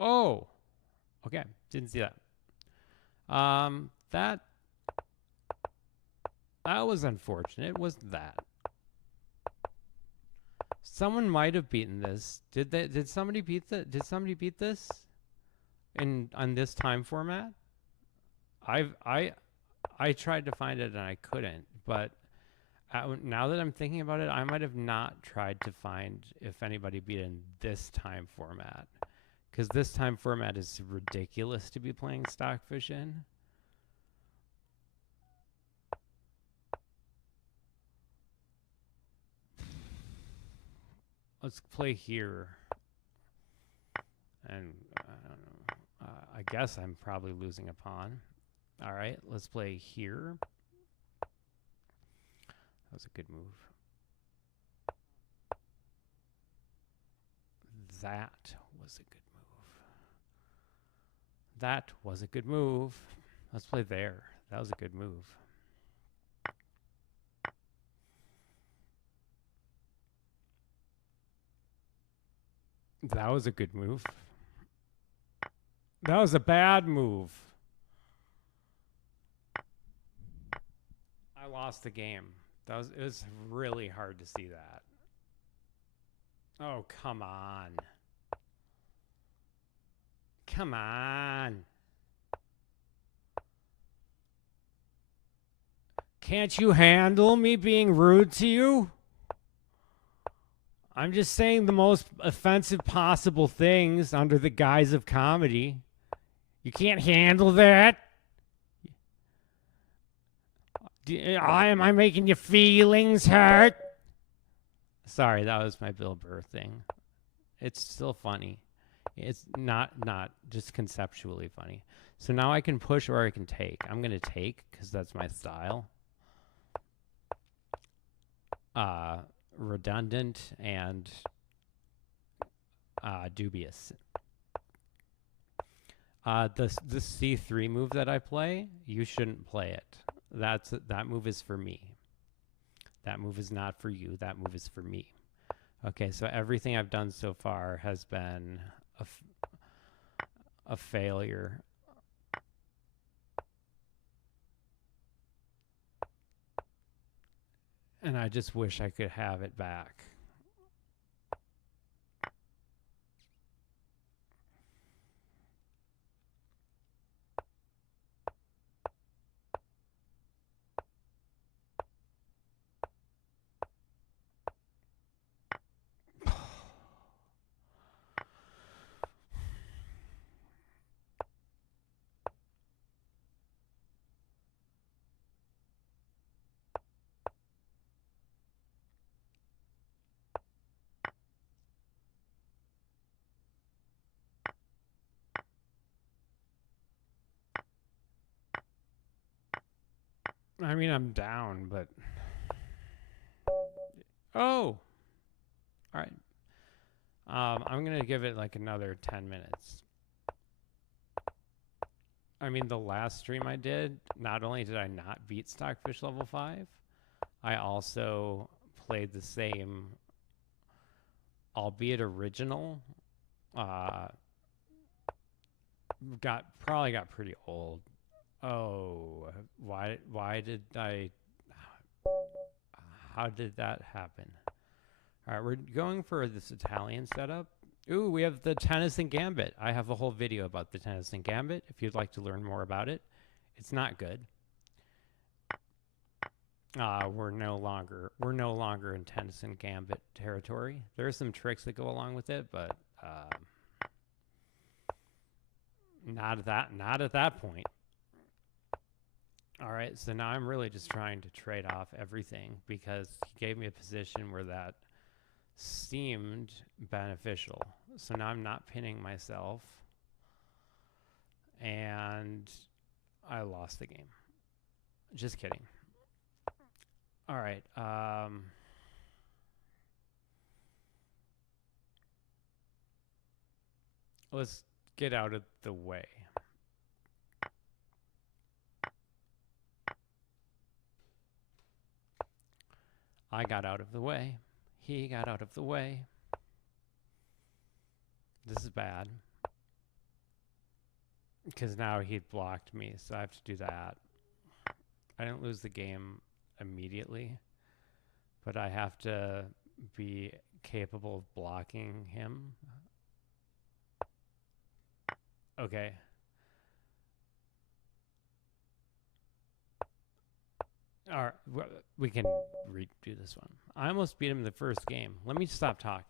Oh, okay, didn't see that. That was unfortunate, wasn't that? Someone might have beaten this. Did somebody beat this on this time format? I tried to find it and I couldn't, but now that I'm thinking about it, I might have not tried to find if anybody beat in this time format, because this time format is ridiculous to be playing Stockfish in. Let's play here. And I don't know. I guess I'm probably losing a pawn. All right, let's play here. That was a good move. That was a good move. That was a good move. Let's play there. That was a good move. That was a good move. That was a bad move. I lost the game. It was really hard to see that. Oh, come on. Come on. Can't you handle me being rude to you? I'm just saying the most offensive possible things under the guise of comedy. You can't handle that? Am I making your feelings hurt? Sorry, that was my Bill Burr thing. It's still funny. It's not just conceptually funny. So now I can push or I can take. I'm going to take because that's my style. Redundant and dubious. The C3 move that I play, you shouldn't play it. That move is for me. That move is not for you. That move is for me. Okay, so everything I've done so far has been a failure. And I just wish I could have it back. I mean, I'm down, but... Oh! Alright. I'm going to give it like another 10 minutes. I mean, the last stream I did, not only did I not beat Stockfish level 5, I also played the same, albeit original, probably got pretty old. Oh, why did I, how did that happen? All right, we're going for this Italian setup. Ooh, we have the Tennyson Gambit. I have a whole video about the Tennyson Gambit if you'd like to learn more about it. It's not good. We're no longer in Tennyson Gambit territory. There are some tricks that go along with it, but not at that point. All right, so now I'm really just trying to trade off everything because he gave me a position where that seemed beneficial. So now I'm not pinning myself, and I lost the game. Just kidding. All right. Let's get out of the way. I got out of the way. He got out of the way. This is bad. Because now he blocked me, so I have to do that. I didn't lose the game immediately, but I have to be capable of blocking him. Okay. All right, we can redo this one. I almost beat him in the first game. Let me stop talking.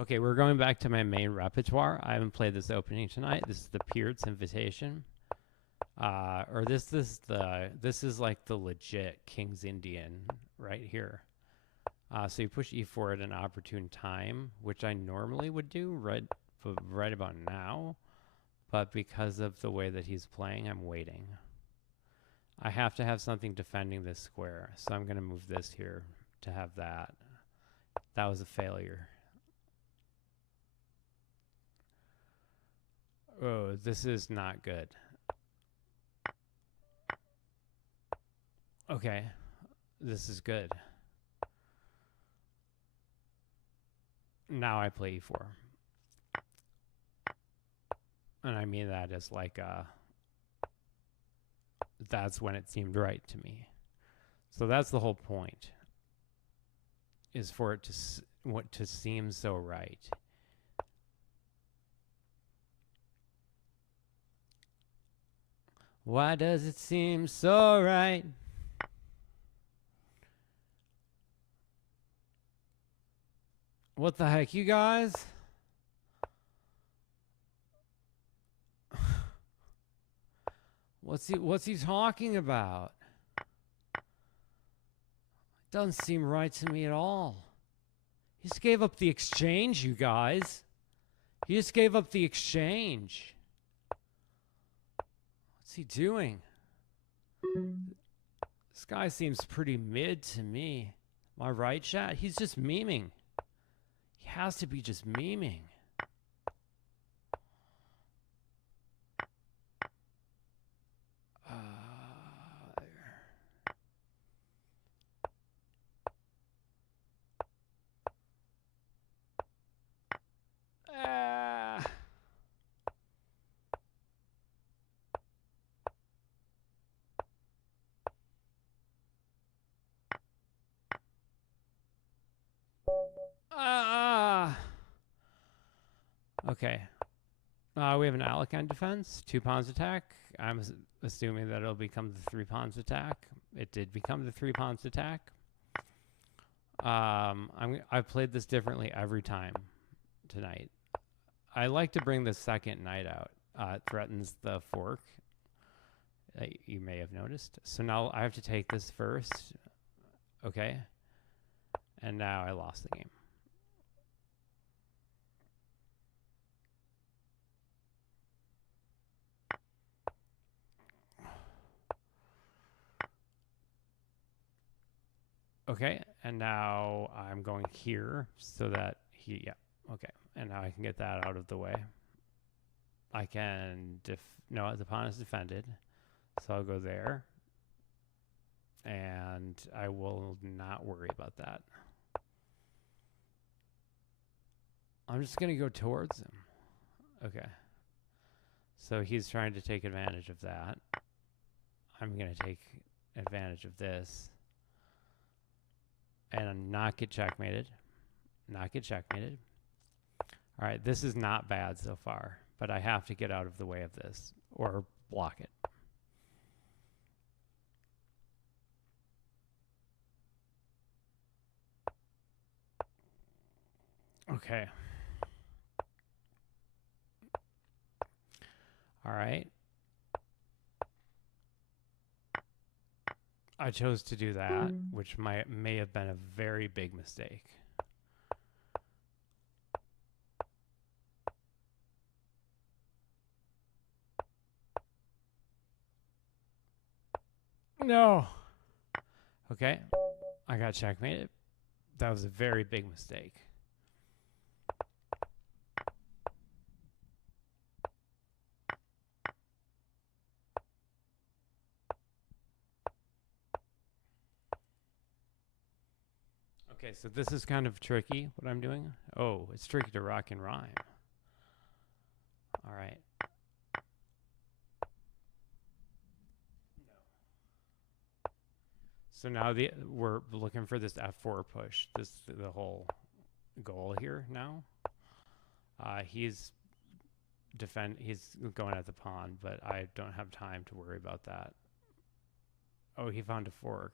Okay, we're going back to my main repertoire. I haven't played this opening tonight. This is the Peart's Invitation. Or this is like the legit King's Indian right here. So you push e4 at an opportune time, which I normally would do right about now. But because of the way that he's playing, I'm waiting. I have to have something defending this square, so I'm going to move this here to have that. That was a failure. Oh, this is not good. Okay, this is good. Now I play e4. And I mean that as like that's when it seemed right to me. So that's the whole point, is for it to seem so right. Why does it seem so right? What the heck, you guys? What's he talking about? Doesn't seem right to me at all. He just gave up the exchange, you guys. He just gave up the exchange. What's he doing? This guy seems pretty mid to me. Am I right, chat? He's just memeing. He has to be just memeing. Okay. We have an Alekhine defense, 2 pawns attack. I'm assuming that it'll become the 3 pawns attack. It did become the 3 pawns attack. I've played this differently every time tonight. I like to bring the second knight out. It threatens the fork. You may have noticed. So now I have to take this first. Okay. And now I lost the game. Okay, and now I'm going here so that yeah, okay. And now I can get that out of the way. I can, no, the pawn is defended. So I'll go there. And I will not worry about that. I'm just going to go towards him. Okay. So he's trying to take advantage of that. I'm going to take advantage of this. And not get checkmated. Not get checkmated. All right, this is not bad so far, but I have to get out of the way of this or block it. Okay. All right. I chose to do that, which may have been a very big mistake. No. Okay. I got checkmated. That was a very big mistake. Okay, so this is kind of tricky, what I'm doing. Oh, it's tricky to rock and rhyme. All right. So now we're looking for this F4 push. This the whole goal here now. He's going at the pawn, but I don't have time to worry about that. Oh, he found a fork.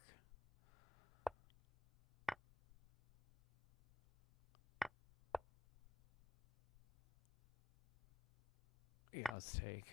Yeah, let's take.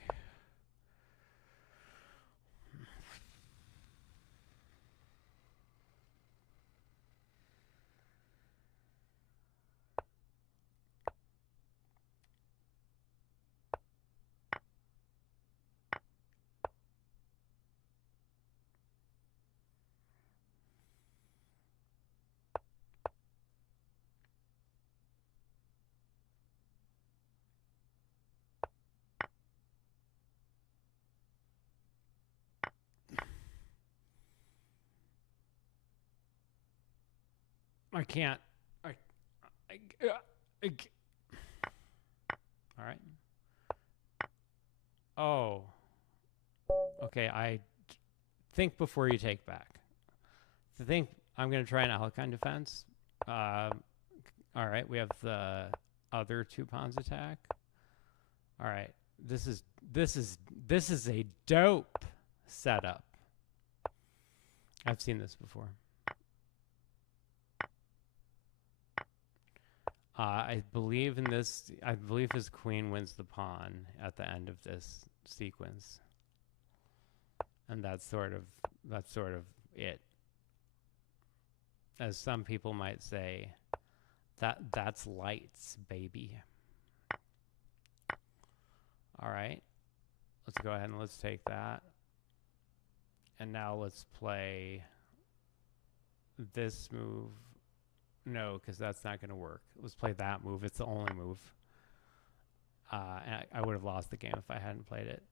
I can't. All right. Oh. Okay, I think before you take back. Think I'm going to try an Alkine defense. All right, we have the other 2 pawns attack. All right, this is a dope setup. I've seen this before. I believe in this. I believe his queen wins the pawn at the end of this sequence, and that's sort of it. As some people might say, that's lights, baby. All right, let's go ahead and let's take that. And now let's play this move. No, because that's not going to work. Let's play that move. It's the only move. And I would have lost the game if I hadn't played it.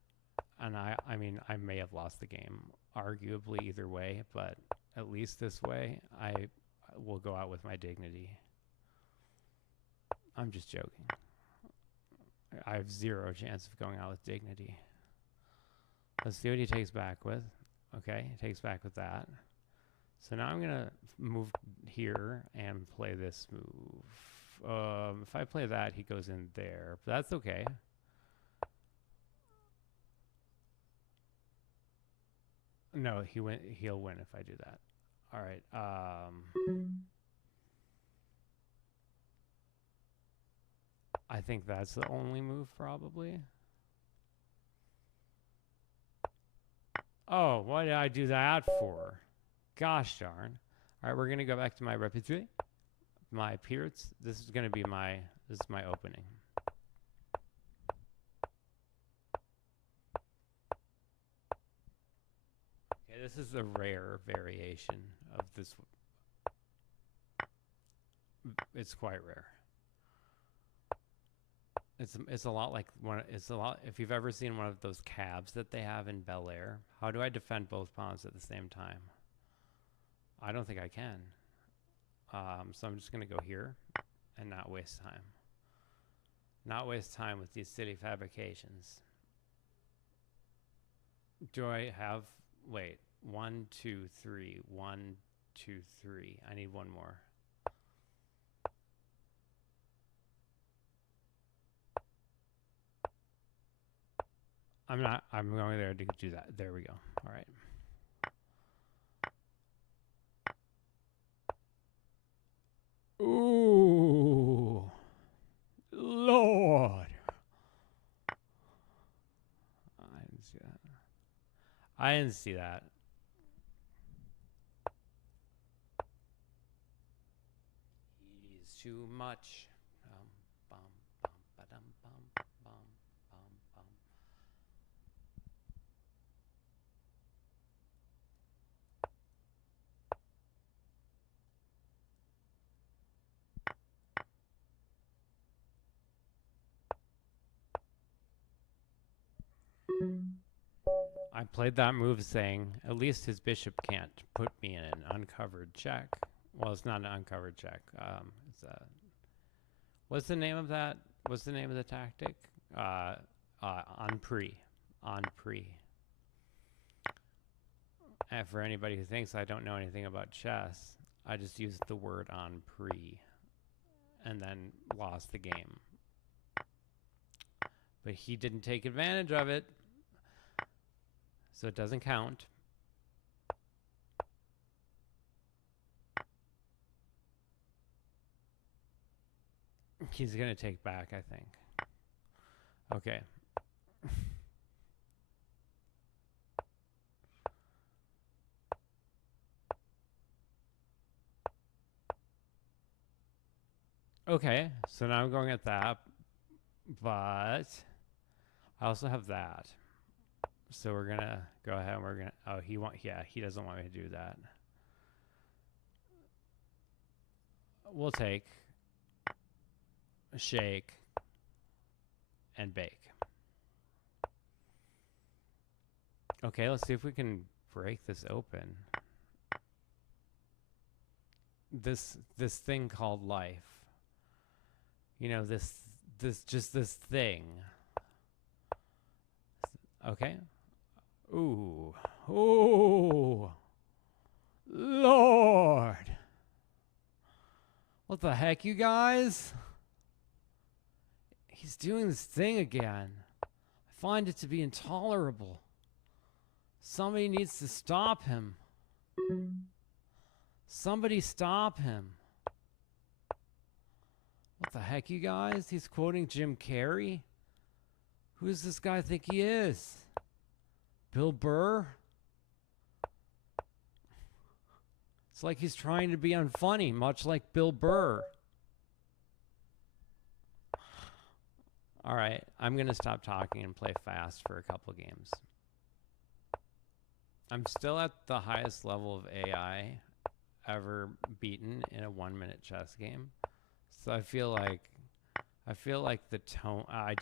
And I mean, I may have lost the game, arguably either way, but at least this way, I will go out with my dignity. I'm just joking. I have 0 chance of going out with dignity. Let's see what he takes back with. Okay, he takes back with that. So now I'm going to move here and play this move. If I play that, he goes in there. But that's okay. No, he'll win if I do that. All right. I think that's the only move, probably. Oh, what did I do that for? Gosh darn. All right, we're going to go back to my repertoire. My Pierce. This is going to be my opening. Okay, this is a rare variation of this. It's quite rare. It's a lot like if you've ever seen one of those cabs that they have in Bel Air. How do I defend both pawns at the same time? I don't think I can. So I'm just going to go here and not waste time. Not waste time with these city fabrications. Do I have, wait, 1, 2, 3, 1, 2, 3. I need one more. I'm going there to do that. There we go. All right. Ooh, Lord. I didn't see that. I didn't see that. He's too much. I played that move saying, at least his bishop can't put me in an uncovered check. Well, it's not an uncovered check. It's a, what's the name of that? What's the name of the tactic? En prie. En prie. And for anybody who thinks I don't know anything about chess, I just used the word en prie and then lost the game. But he didn't take advantage of it. So it doesn't count. He's going to take back, I think. Okay. Okay, so now I'm going at that. But I also have that. So we're going to go ahead and we're going to, oh, he doesn't want me to do that. We'll take a shake and bake. Okay, let's see if we can break this open. this thing called life. You know, this thing. Okay. Ooh. Ooh. Lord. What the heck, you guys? He's doing this thing again. I find it to be intolerable. Somebody needs to stop him. Somebody stop him. What the heck, you guys? He's quoting Jim Carrey? Who does this guy think he is? Bill Burr? It's like he's trying to be unfunny, much like Bill Burr. All right, I'm going to stop talking and play fast for a couple games. I'm still at the highest level of AI ever beaten in a 1-minute chess game. So I feel like the tone I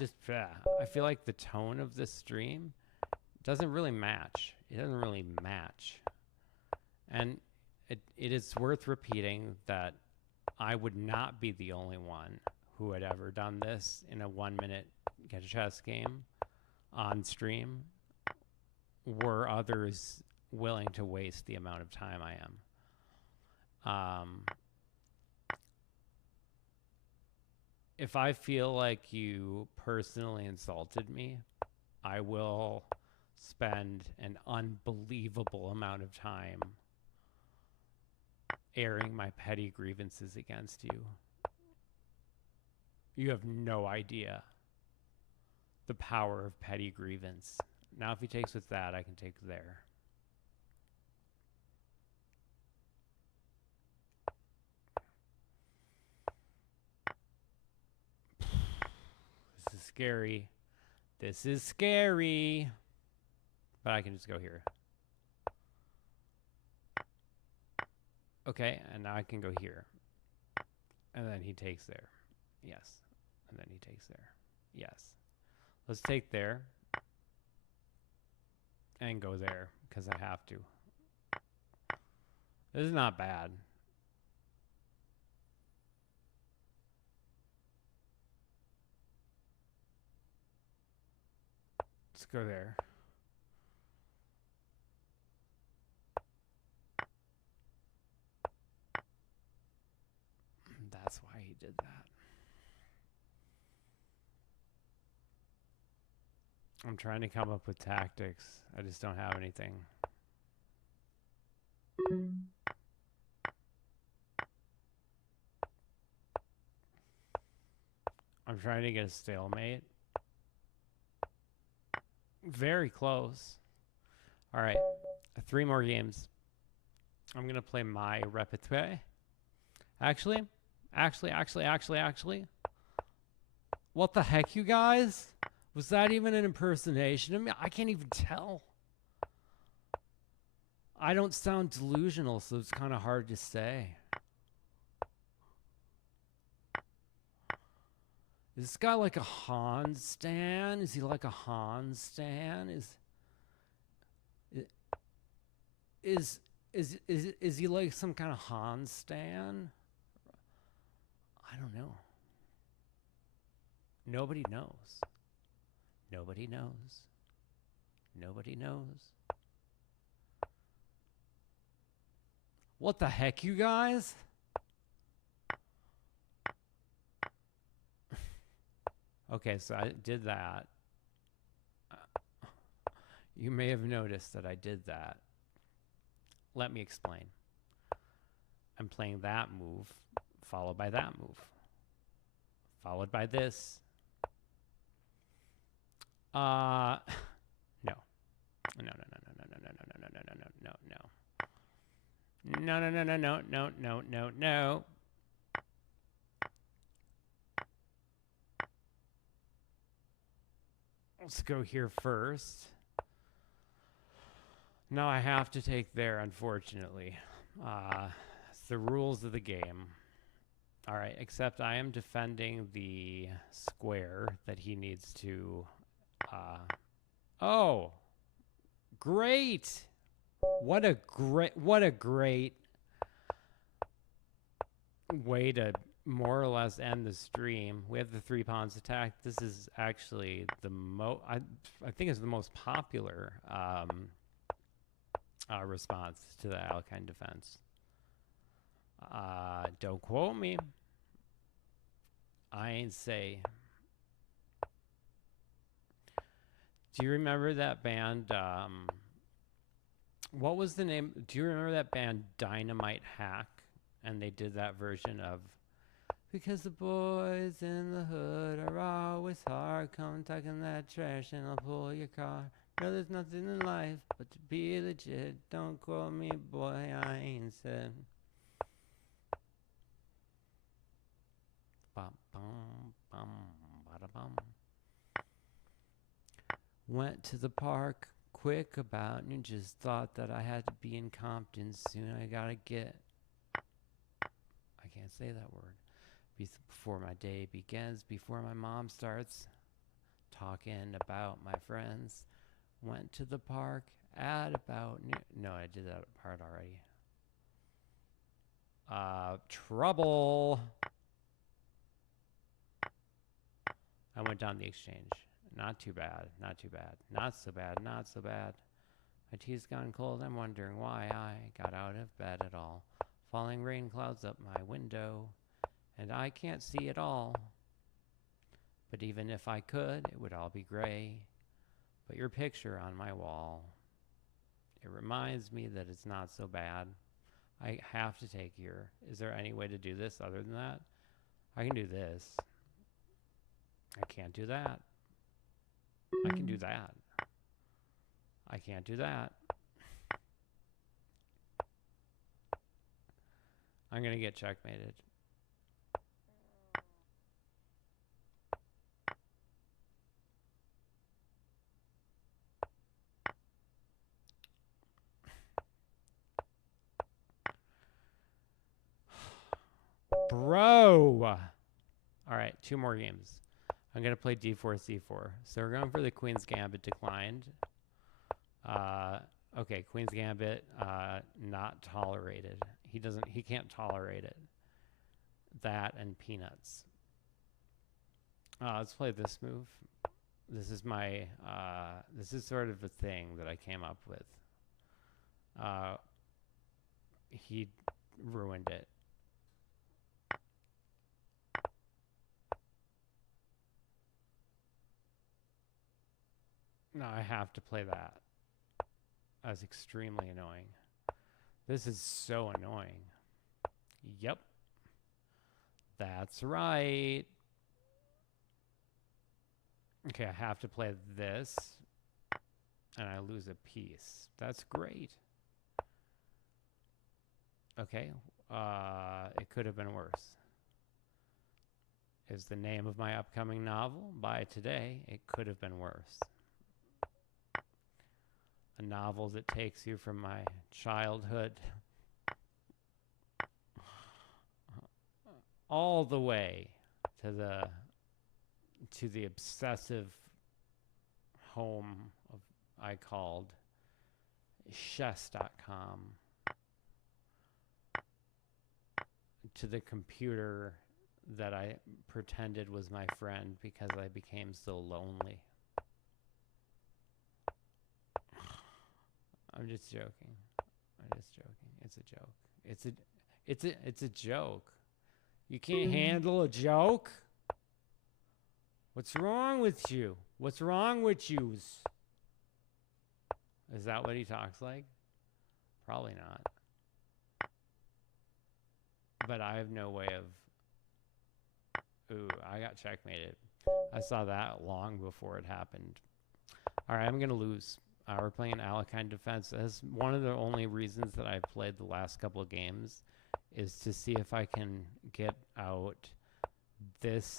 feel like the tone of this stream doesn't really match. It doesn't really match. And it is worth repeating that I would not be the only one who had ever done this in a 1-minute chess game on stream. Were others willing to waste the amount of time I am? If I feel like you personally insulted me, I will spend an unbelievable amount of time airing my petty grievances against you. You have no idea the power of petty grievance. Now, if he takes with that, I can take there. This is scary. This is scary. But I can just go here. Okay, and now I can go here. And then he takes there. Yes. And then he takes there. Yes. Let's take there. And go there, because I have to. This is not bad. Let's go there. That's why he did that. I'm trying to come up with tactics. I just don't have anything. I'm trying to get a stalemate. Very close. All right. 3 more games. I'm going to play my repertoire. Actually. What the heck, you guys? Was that even an impersonation of me? I can't even tell. I don't sound delusional, so it's kind of hard to say. Is this guy like a Hans stan? Is he like a Hans stan? Is he like some kind of Hans stan? I don't know. Nobody knows. Nobody knows. Nobody knows. What the heck, you guys? Okay, so I did that. You may have noticed that I did that. Let me explain. I'm playing that move, followed by that move, followed by this. No. No. Let's go here first. Now I have to take there, unfortunately. It's the rules of the game. All right, except I am defending the square that he needs to... oh, great! What a great way to more or less end the stream. We have the 3 pawns attack. This is actually the I think it's the most popular response to the Alekhine defense. Don't quote me. I ain't say. Do you remember that band? What was the name? Do you remember that band Dynamite Hack? And they did that version of because the boys in the hood are always hard. Come tucking that trash and I'll pull your car. No, there's nothing in life but to be legit. Don't quote me, boy, I ain't said. Bum, bum, bum, bada bum. Went to the park quick about and just thought that I had to be in Compton soon. I gotta get. I can't say that word. Before my day begins, before my mom starts talking about my friends. Went to the park at about no, I did that part already. Trouble. I went down the exchange. Not too bad, not too bad. Not so bad, not so bad. My tea's gone cold. I'm wondering why I got out of bed at all. Falling rain clouds up my window, and I can't see it all. But even if I could, it would all be gray. But your picture on my wall, it reminds me that it's not so bad. I have to take your. Is there any way to do this other than that? I can do this. I can't do that. I can do that. I can't do that. I'm going to get checkmated. Bro! Alright, 2 more games. I'm going to play d4, c4. So we're going for the Queen's Gambit declined. Okay, Queen's Gambit, not tolerated. He can't tolerate it. That and peanuts. Let's play this move. This is my, this is sort of a thing that I came up with. He ruined it. No, I have to play that. That's extremely annoying. This is so annoying. Yep. That's right. Okay, I have to play this. And I lose a piece. That's great. Okay. It could have been worse. Is the name of my upcoming novel. By today, it could have been worse. A novel that takes you from my childhood all the way to the obsessive home of I called chess.com, to the computer that I pretended was my friend because I became so lonely. I'm just joking. I'm just joking. It's a joke. It's a joke. You can't handle a joke? What's wrong with you? What's wrong with yous? Is that what he talks like? Probably not. But I have no way of... Ooh, I got checkmated. I saw that long before it happened. All right, I'm going to lose. We're playing Alekhine defense. That's one of the only reasons that I've played the last couple of games, is to see if I can get out this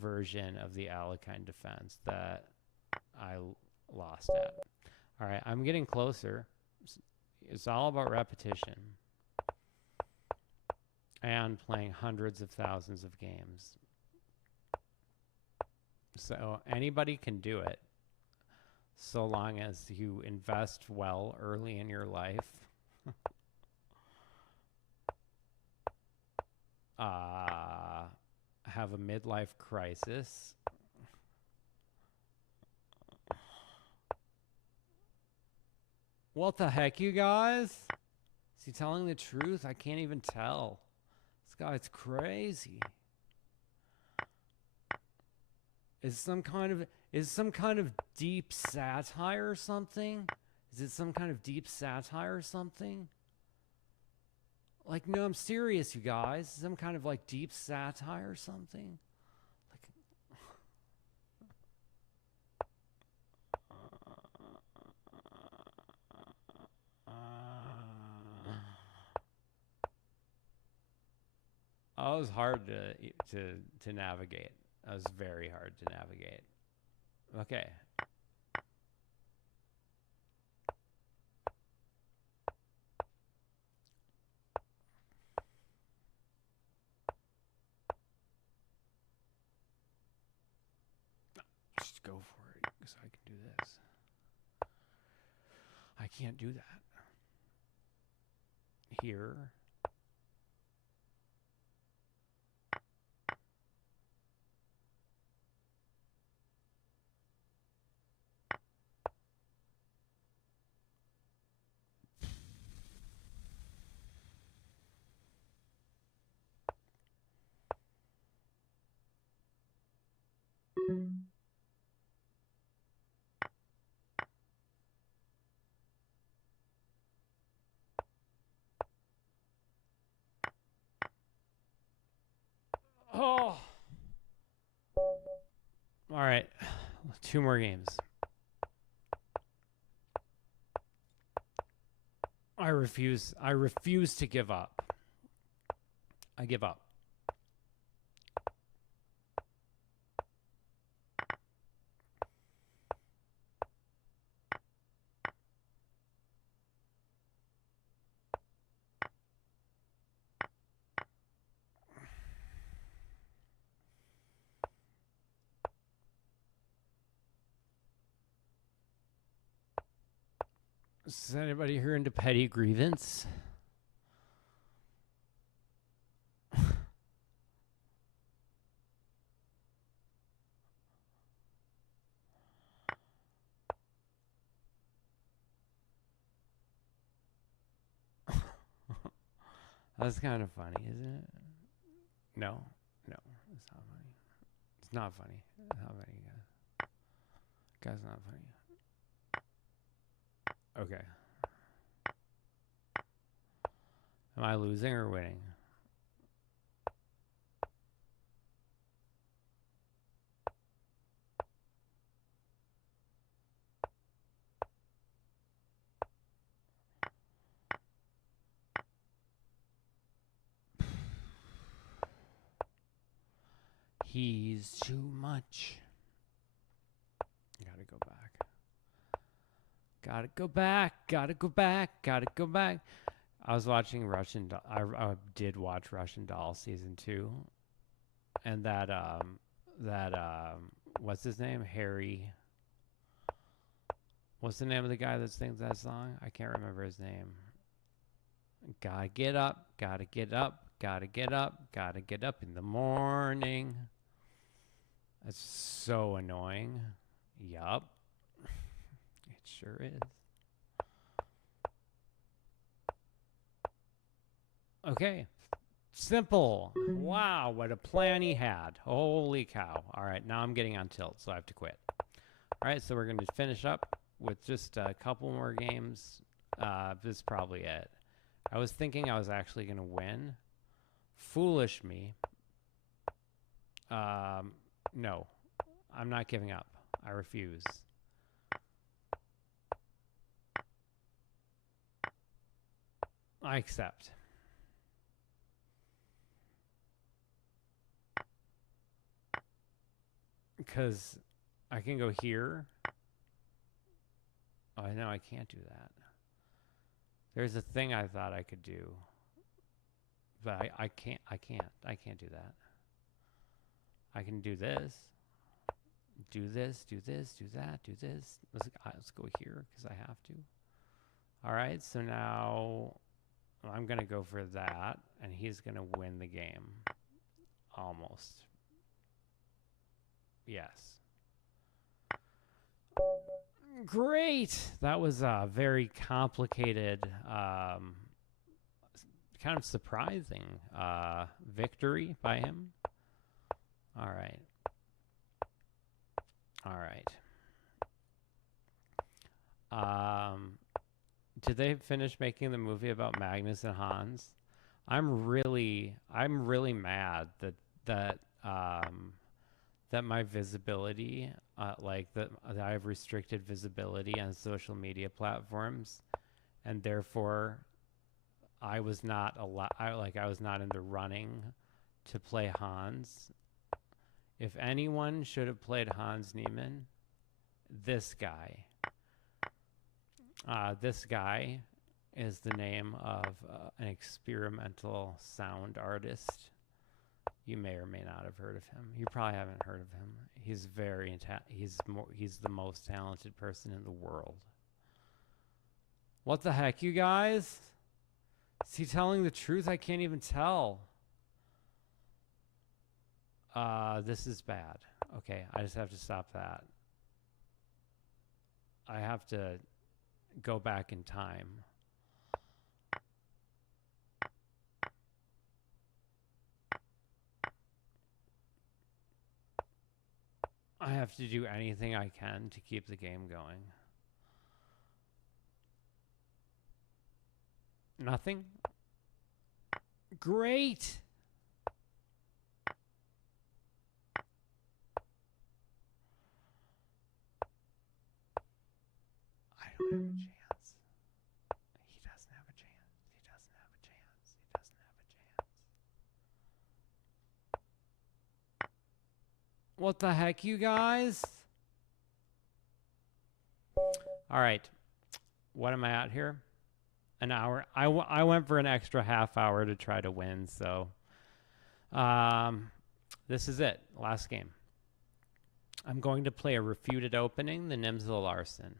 version of the Alekhine defense that I lost at. All right, I'm getting closer. It's all about repetition and playing hundreds of thousands of games. So anybody can do it, so long as you invest well early in your life. have a midlife crisis. What the heck, you guys? Is he telling the truth? I can't even tell. This guy's crazy. Is some kind of deep satire or something? Is it some kind of deep satire or something? Like, no, I'm serious, you guys. Some kind of like deep satire or something. It was hard to navigate. It was very hard to navigate. Okay. Just go for it, so I can do this. I can't do that. Here. Oh. All right. 2 more games. I refuse to give up. I give up. Is anybody here into petty grievance? That's kind of funny, isn't it? No, it's not funny. It's not funny. It's not funny, guys. Guys, not funny. Okay. Am I losing or winning? He's too much. Gotta go back. Gotta go back. Gotta go back. Gotta go back. I was watching Russian Doll. I did watch Russian Doll season 2, and that what's his name? Harry. What's the name of the guy that sings that song? I can't remember his name. Gotta get up. Gotta get up. Gotta get up. Gotta get up in the morning. That's so annoying. Yup. It sure is. Okay. Simple. Wow, what a plan he had. Holy cow. All right, now I'm getting on tilt, so I have to quit. All right, so we're going to finish up with just a couple more games. This is probably it. I was thinking I was actually going to win. Foolish me. No, I'm not giving up. I refuse. I accept. Because I can go here. Oh, no, I can't do that. There's a thing I thought I could do. But I can't do that. I can do this. Do this, do this, do that, do this. Let's go here because I have to. All right, so now I'm going to go for that. and he's going to win the game. Almost. Yes. Great! That was a very complicated, kind of surprising victory by him. All right. All right. Did they finish making the movie about Magnus and Hans? I'm really mad that my visibility, that I have restricted visibility on social media platforms, and therefore I was not I was not in the running to play Hans. If anyone should have played Hans Niemann, this guy. This guy is the name of an experimental sound artist. You may or may not have heard of him. You probably haven't heard of him. He's he's the most talented person in the world. What the heck, you guys? Is he telling the truth? I can't even tell. This is bad. Okay, I just have to stop that. I have to go back in time. I have to do anything I can to keep the game going. Nothing? Great! I don't have a chance. He doesn't have a chance. He doesn't have a chance. He doesn't have a chance. What the heck, you guys? All right. What am I at here? An hour. I went for an extra half hour to try to win, so this is it. Last game. I'm going to play a refuted opening, the Nimzal Larsen.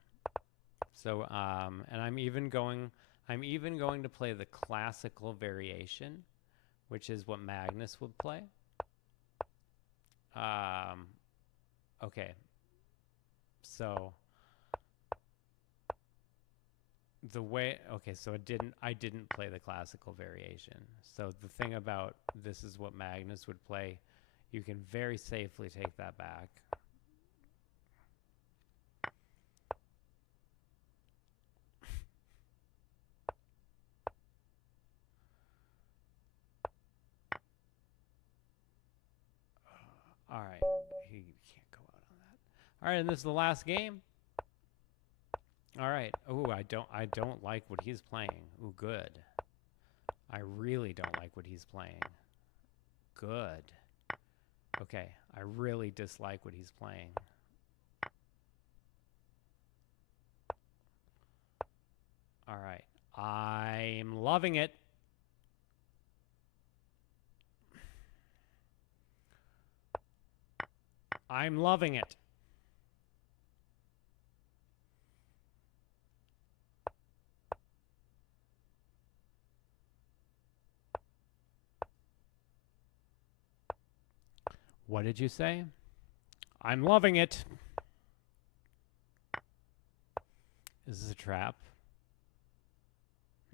So and I'm even going to play the classical variation, which is what Magnus would play. Okay. So so I didn't play the classical variation. So the thing about this is what Magnus would play, you can very safely take that back. All right, he can't go out on that. All right, and this is the last game. All right. Oh, I don't like what he's playing. Ooh, good. I really don't like what he's playing. Good. Okay, I really dislike what he's playing. All right. I'm loving it. I'm loving it. What did you say? I'm loving it. Is this a trap?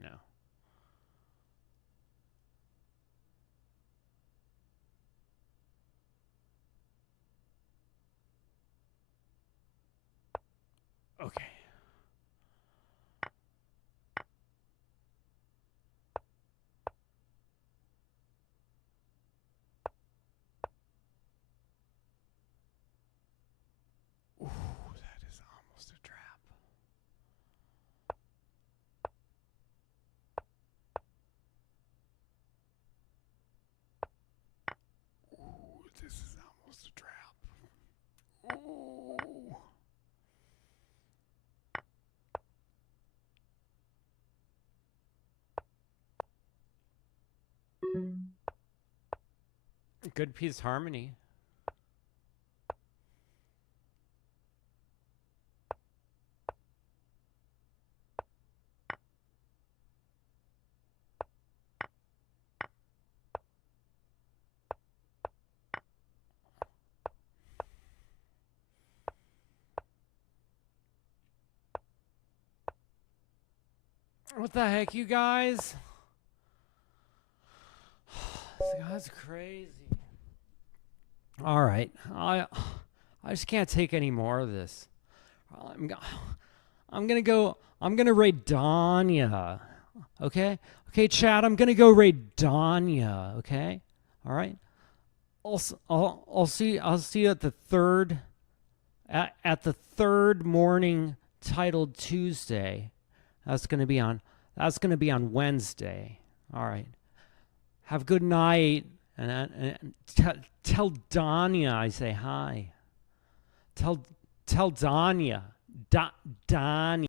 No. Okay. Ooh, that is almost a trap. Ooh, this is almost a trap. Ooh. Good piece harmony. What the heck, you guys? This guy's crazy. All right, I just can't take any more of this. I'm gonna raid Danya. Okay, Chad. I'm gonna go raid Danya. Okay, all right. I'll see you at the third morning titled Tuesday. That's gonna be on Wednesday. All right. Have a good night, and tell Danya I say hi. Tell Danya. Danya.